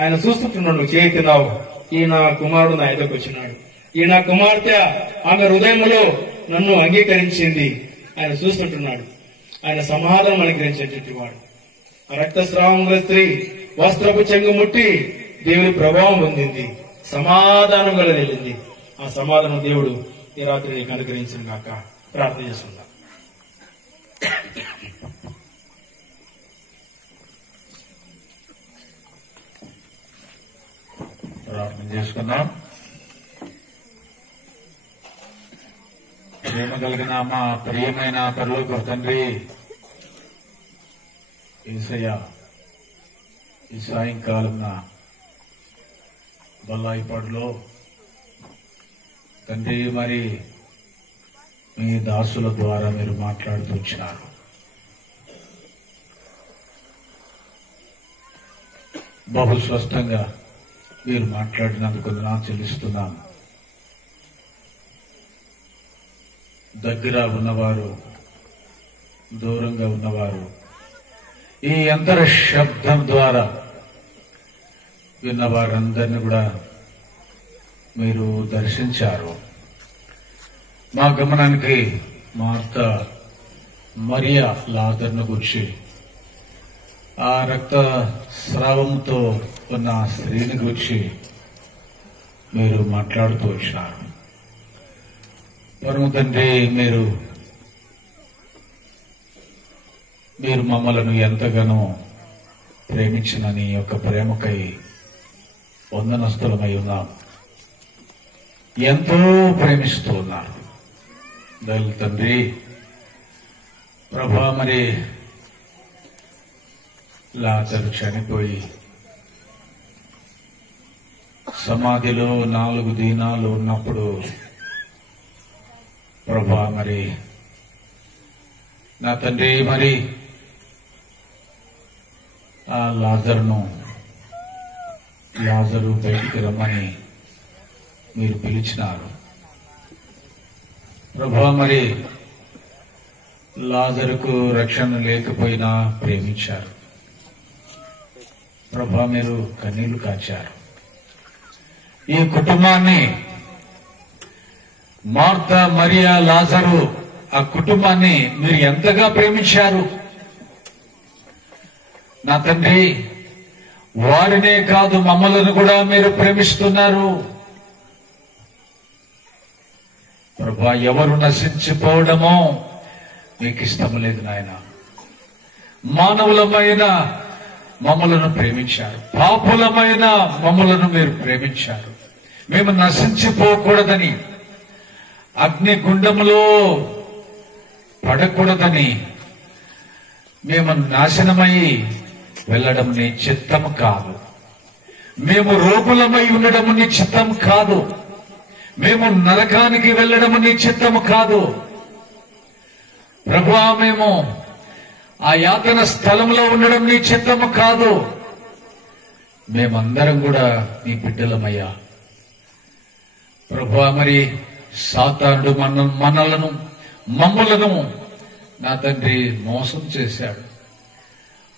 ఆయన చూస్తుంటున్నాడు, నువ్వు చేయుతున్నావు. ఈ నా కుమారుడు నా ఎదుకు వచ్చినాడు, ఈ నా కుమార్తె ఆమె హృదయంలో నన్ను అంగీకరించింది. ఆయన చూస్తుంటున్నాడు. ఆయన సమాధానం అనుగ్రహించేటటువంటి వాడు. రక్తస్రావముల స్త్రీ వస్త్రపు చెంగు ముట్టి దేవుని ప్రభావం పొందింది, సమాధానం గల వెళ్ళింది. ఆ సమాధానం దేవుడు ఈ రాత్రి నీకు అనుగ్రహించిన గాక. ప్రార్థన చేస్తుందా? ప్రార్థన చేసుకుందాం. ప్రేమ కలిగిన మా ప్రియమైన పరలోక తండ్రి యేసయ్య, ఈ సాయంకాలం బల్లాయిపాడులో తండ్రి మరి మీ దాసుల ద్వారా మీరు మాట్లాడుతూ వచ్చినారు. బహు స్పష్టంగా మీరు మాట్లాడినందుకు నా చెల్లిస్తున్నాను. దగ్గర ఉన్నవారు, దూరంగా ఉన్నవారు, ఈ యంత్ర శబ్దం ద్వారా విన్నవారందరినీ కూడా మీరు దర్శించారు. మా గమనానికి మార్త మరియా లాజరును గురించి, ఆ రక్త స్రావంతో ఉన్న స్త్రీని గురించి మీరు మాట్లాడుతూ వచ్చినారు. పరమ తండ్రి, మీరు మమ్మలను ఎంతగానో ప్రేమించిన నీ యొక్క ప్రేమకై వందనస్తులమై ఉన్నాం. ఎంతో ప్రేమిస్తూ ఉన్నారు దయల తండ్రి. ప్రభా, మరి లాజరు చనిపోయి సమాధిలో 4 దినాలు ఉన్నప్పుడు ప్రభా, మరి నా తండ్రి, మరి ఆ లాజరు బయటికి రమ్మని మీరు పిలిచినారు. ప్రభా, మరి లాజరుకు రక్షణ లేకపోయినా ప్రేమించారు. ప్రభా, మీరు కన్నీళ్లు కాచారు. ఈ కుటుంబాన్ని, మార్త, మరియా, లాజరు, ఆ కుటుంబాన్ని మీరు ఎంతగా ప్రేమించారు నా తండ్రి. వారినే కాదు, మమ్మలను కూడా మీరు ప్రేమిస్తున్నారు ప్రభా. ఎవరు నశించిపోవడమో మీకు ఇష్టం లేదు నాయన. మానవులమైన మమ్మలను ప్రేమించారు, పాపులమైన మమ్మలను మీరు ప్రేమించారు. మేము నశించిపోకూడదని, అగ్నిగుండములో పడకూడదని, మేము నాశనమై వెళ్ళడం నీ చిత్తం కాదు. మేము రోగులమై ఉండడం నీ చిత్తం కాదు. మేము నరకానికి వెళ్ళడం నీ చిత్తం కాదు ప్రభువా. మేము ఆ యాతన స్థలంలో ఉండడం నీ చిత్తము కాదు. మేమందరం కూడా నీ బిడ్డలమయ్యా ప్రభువా. మరి సాతానుడు మనలను మమ్ములను నా తండ్రి మోసం చేశాడు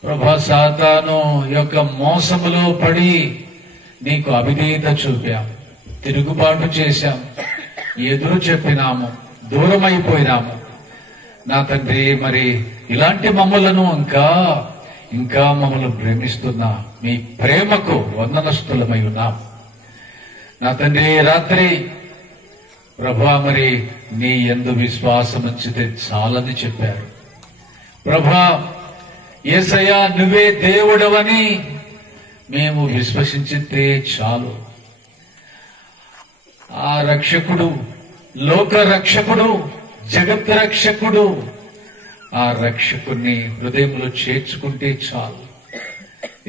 ప్రభా. సాతాను యొక్క మోసములో పడి నీకు అవిధేయత చూపాం, తిరుగుబాటు చేశాం, ఎదురు చెప్పినాము, దూరమైపోయినాము నా తండ్రి. మరి ఇలాంటి మమ్మలను ఇంకా మమ్మల్ని ప్రేమిస్తున్నా మీ ప్రేమకు వందనస్తులమై ఉన్నాం నా తండ్రి. రాత్రి ప్రభా మరి నీ యందు విశ్వాసం ఉంచితే చాలని చెప్పారు ప్రభా. యేసయ్యా నువ్వే దేవుడవని మేము విశ్వసించితే చాలు. ఆ రక్షకుడు, లోక రక్షకుడు, జగత్ రక్షకుడు, ఆ రక్షకుడిని హృదయంలో చేర్చుకుంటే చాలు.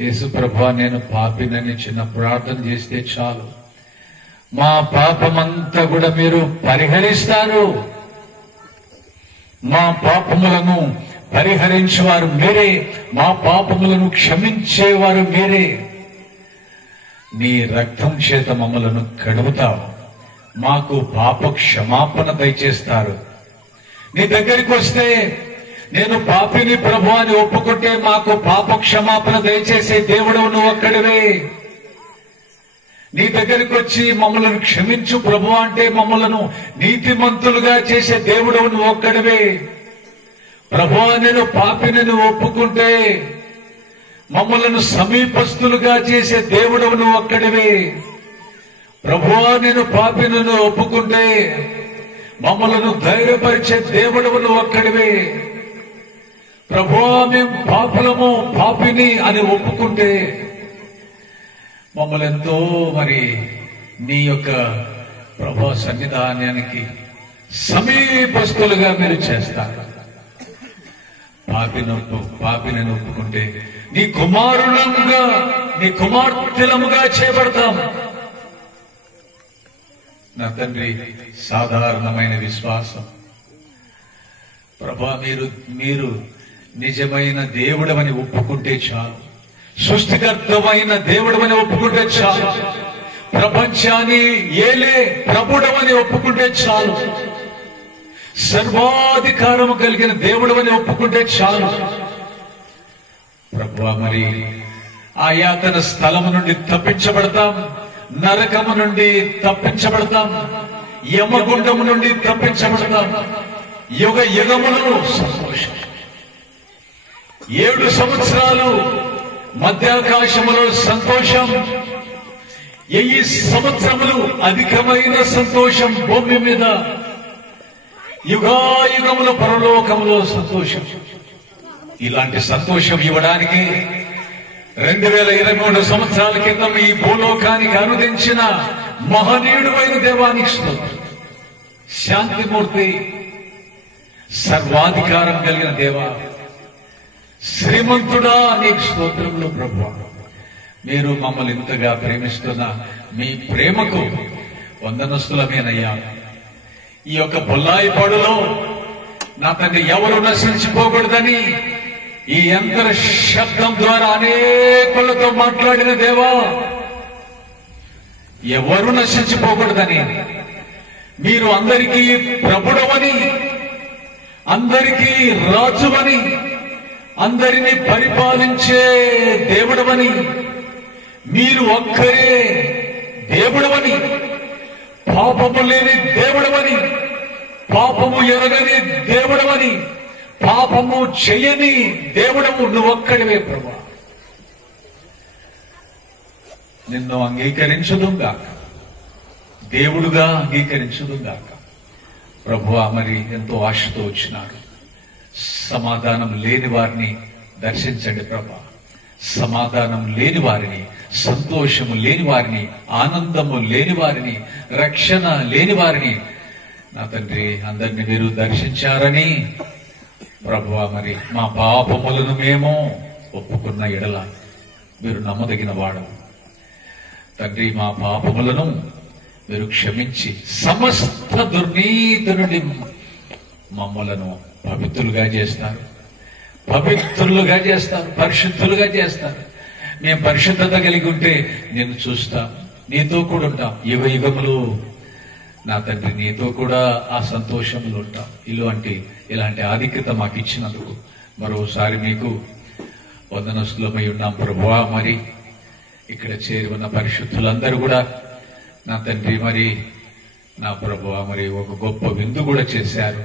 యేసు ప్రభా నేను పాపినని చిన్న ప్రార్థన చేస్తే చాలు, మా పాపమంతా కూడా మీరు పరిహరిస్తారు. మా పాపములను పరిహరించేవారు మీరే, మా పాపములను క్షమించేవారు మీరే. నీ రక్తం చేత మమ్మలను కడుగుతావు, మాకు పాప క్షమాపణ దయచేస్తారు. నీ దగ్గరికి వస్తే నేను పాపిని ప్రభు అని ఒప్పుకుంటే మాకు పాప క్షమాపణ దయచేసే దేవుడవు నువ్వు ఒక్కడివే. నీ దగ్గరికి వచ్చి మమ్మలను క్షమించు ప్రభు అంటే మమ్మలను నీతిమంతులుగా చేసే దేవుడవు నువ్వు ఒక్కడివే. ప్రభు నేను పాపిని నువ్వు ఒప్పుకుంటే మమ్మలను సమీపస్తులుగా చేసే దేవుడవు నువ్వు ఒక్కడివే. ప్రభువా నేను పాపిని నువ్వు ఒప్పుకుంటే మమ్మలను ధైర్యపరిచే దేవుడవు నువ్వు ఒక్కడివే. ప్రభువా మేము పాపులము, పాపిని అని ఒప్పుకుంటే మమ్మల్ని ఎంతో మరి నీ యొక్క ప్రభు సన్నిధానానికి సమీపస్తులుగా మీరు చేస్తారు. పాపిని ఒప్పుకుంటే నీ కుమారులంగా, నీ కుమార్తెలముగా చేయబడతాం నా తండ్రి. సాధారణమైన విశ్వాసం ప్రభా. మీరు నిజమైన దేవుడమని ఒప్పుకుంటే చాలు, సృష్టికర్తమైన దేవుడమని ఒప్పుకుంటే చాలు, ప్రపంచాన్ని ఏలే ప్రభుడమని ఒప్పుకుంటే చాలు, సర్వాధికారము కలిగిన దేవుడమని ఒప్పుకుంటే చాలు ప్రభువా. మరి ఆ యాతన స్థలము నుండి తప్పించబడతాం, నరకము నుండి తప్పించబడతాం, యమగుండము నుండి తప్పించబడతాం. యుగ యుగములు సంతోషం. 7 సంవత్సరాలు మధ్యాకాశములో సంతోషం, 1000 సంవత్సరములు అధికమైన సంతోషం భూమి మీద, యుగాయుగముల పరలోకములో సంతోషం. ఇలాంటి సంతోషం ఇవ్వడానికి 2023 సంవత్సరాల క్రితం ఈ భూలోకానికి అనుదించిన మహనీయుడైన దేవానికి స్తోత్రం. శాంతిమూర్తి, సర్వాధికారం కలిగిన దేవా, శ్రీమంతుడా నీకు స్తోత్రములు ప్రభువా. మీరు మమ్మల్ని ఇంతగా ప్రేమిస్తున్న మీ ప్రేమకు వందనస్తులమేనయ్యా. ఈ యొక్క బొల్లాయిపాడులో నా తండ్రి ఎవరు నశించిపోకూడదని ఈ యంత్ర శబ్దం ద్వారా అనేకులతో మాట్లాడిన దేవా, ఎవరు నశించిపోకూడదని, మీరు అందరికీ ప్రభుడవని, అందరికీ రాజువని, అందరినీ పరిపాలించే దేవుడవని, మీరు ఒక్కరే దేవుడవని, పాపము లేని దేవుడవని, పాపము ఎరగని దేవుడవని, పాపము చెయ్యని దేవుడవు నువ్వు ఒక్కడివే ప్రభా. నిన్ను అంగీకరించుదుగాక, దేవుడుగా అంగీకరించుదుగాక ప్రభువా. మరి ఎంతో ఆశతో వచ్చినాడు. సమాధానం లేని వారిని దర్శించండి ప్రభా. సమాధానం లేని వారిని, సంతోషము లేని వారిని, ఆనందము లేని వారిని, రక్షణ లేని వారిని నా తండ్రి అందరిని మీరు దర్శించారని ప్రభువా. మరి మా పాపములను మేము ఒప్పుకున్న ఎడల మీరు నమ్మదగిన వాడు తండ్రి. మా పాపములను మీరు క్షమించి సమస్త దుర్నీతి నుండి మమ్మలను పవిత్రులుగా చేస్తారు, పవిత్రులుగా చేస్తారు, పరిశుద్ధులుగా చేస్తారు. మేము పరిశుద్ధత కలిగి ఉంటే నిన్ను చూస్తాం, నీతో కూడా ఉంటాం యుగ యుగములు నా తండ్రి నీతో కూడా ఆ సంతోషంలో ఉంటాం. ఇలాంటి ఆధిక్యత మాకు ఇచ్చినందుకు మరోసారి మీకు వందనస్తులమై ఉన్నాం ప్రభువా. మరి ఇక్కడ చేరి ఉన్న పరిశుద్ధులందరూ కూడా నా తండ్రి మరి నా ప్రభువా మరి ఒక గొప్ప విందు కూడా చేశారు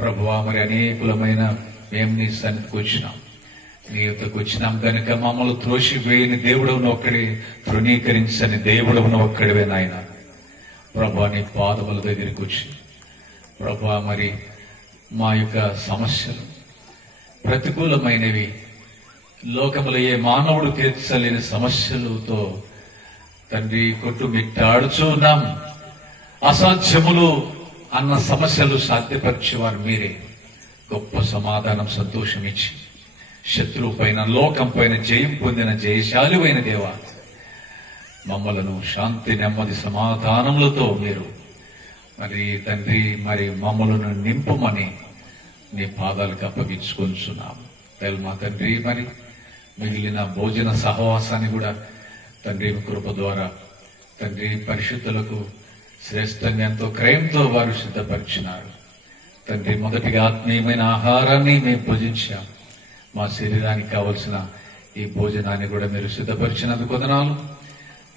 ప్రభువా. మరి అనేకులమైన మేము నీ సన్నిధికి వచ్చినాం, నీ యొక్కకు వచ్చినాం కనుక మమ్మల్ని త్రోసివేయని దేవుడవును ఒక్కడే, తృణీకరించని దేవుడవును ఒక్కడివే నాయన. ప్రభువా నీ పాదముల దగ్గరికి వచ్చి ప్రభువా మరి మా యొక్క సమస్యలు ప్రతికూలమైనవి, లోకములో ఏ మానవుడు తీర్చలేని సమస్యలతో తండ్రి కొట్టుమిట్టాడుచూ ఉన్నాం. అసాధ్యములు అన్న సమస్యలు సాధ్యపరిచేవారు మీరే. గొప్ప సమాధానం, సంతోషం ఇచ్చి శత్రువు పైన, లోకం పైన జయం పొందిన జయశాలివైన దేవా, మమ్మలను శాంతి, నెమ్మది, సమాధానములతో మీరు మరి తండ్రి మరి మమ్మలను నింపుమని నీ పాదాలకు అప్పగించుకొంచున్నాము. మా తండ్రి మరి మిగిలిన భోజన సహవాసాన్ని కూడా తండ్రి కృప ద్వారా తండ్రి పరిశుద్ధులకు శ్రేష్టంగా ఎంతో క్రయంతో వారు సిద్ధపరిచినారు తండ్రి. మొదటిగా ఆత్మీయమైన ఆహారాన్ని మేము భుజించాం. మా శరీరానికి కావలసిన ఈ భోజనాన్ని కూడా మీరు సిద్ధపరిచినందుకు వందనాలు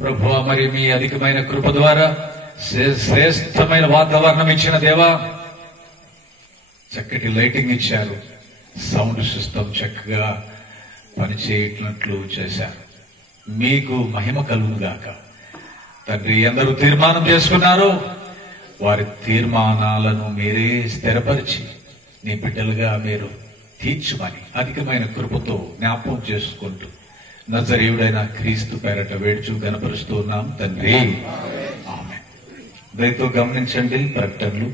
ప్రభువా. మరి మీ అధికమైన కృప ద్వారా శ్రేష్టమైన వాతావరణం ఇచ్చిన దేవా, చక్కటి లైటింగ్ ఇచ్చారు, సౌండ్ సిస్టమ్ చక్కగా పనిచేయట్లట్లు చేశారు. మీకు మహిమ కలుగుగాక తండ్రి. ఎందరూ తీర్మానం చేసుకున్నారో వారి తీర్మానాలను మీరే స్థిరపరిచి నీ బిడ్డలుగా మీరు తీర్చుమని అధికమైన కృపతో జ్ఞాపకం చేసుకుంటూ నజరేయుడైన క్రీస్తు పేరట వేడుచు గణపరుస్తూ ఉన్నాం తండ్రి. ఆమేన్. దయతో గమనించండి ప్రకటనలు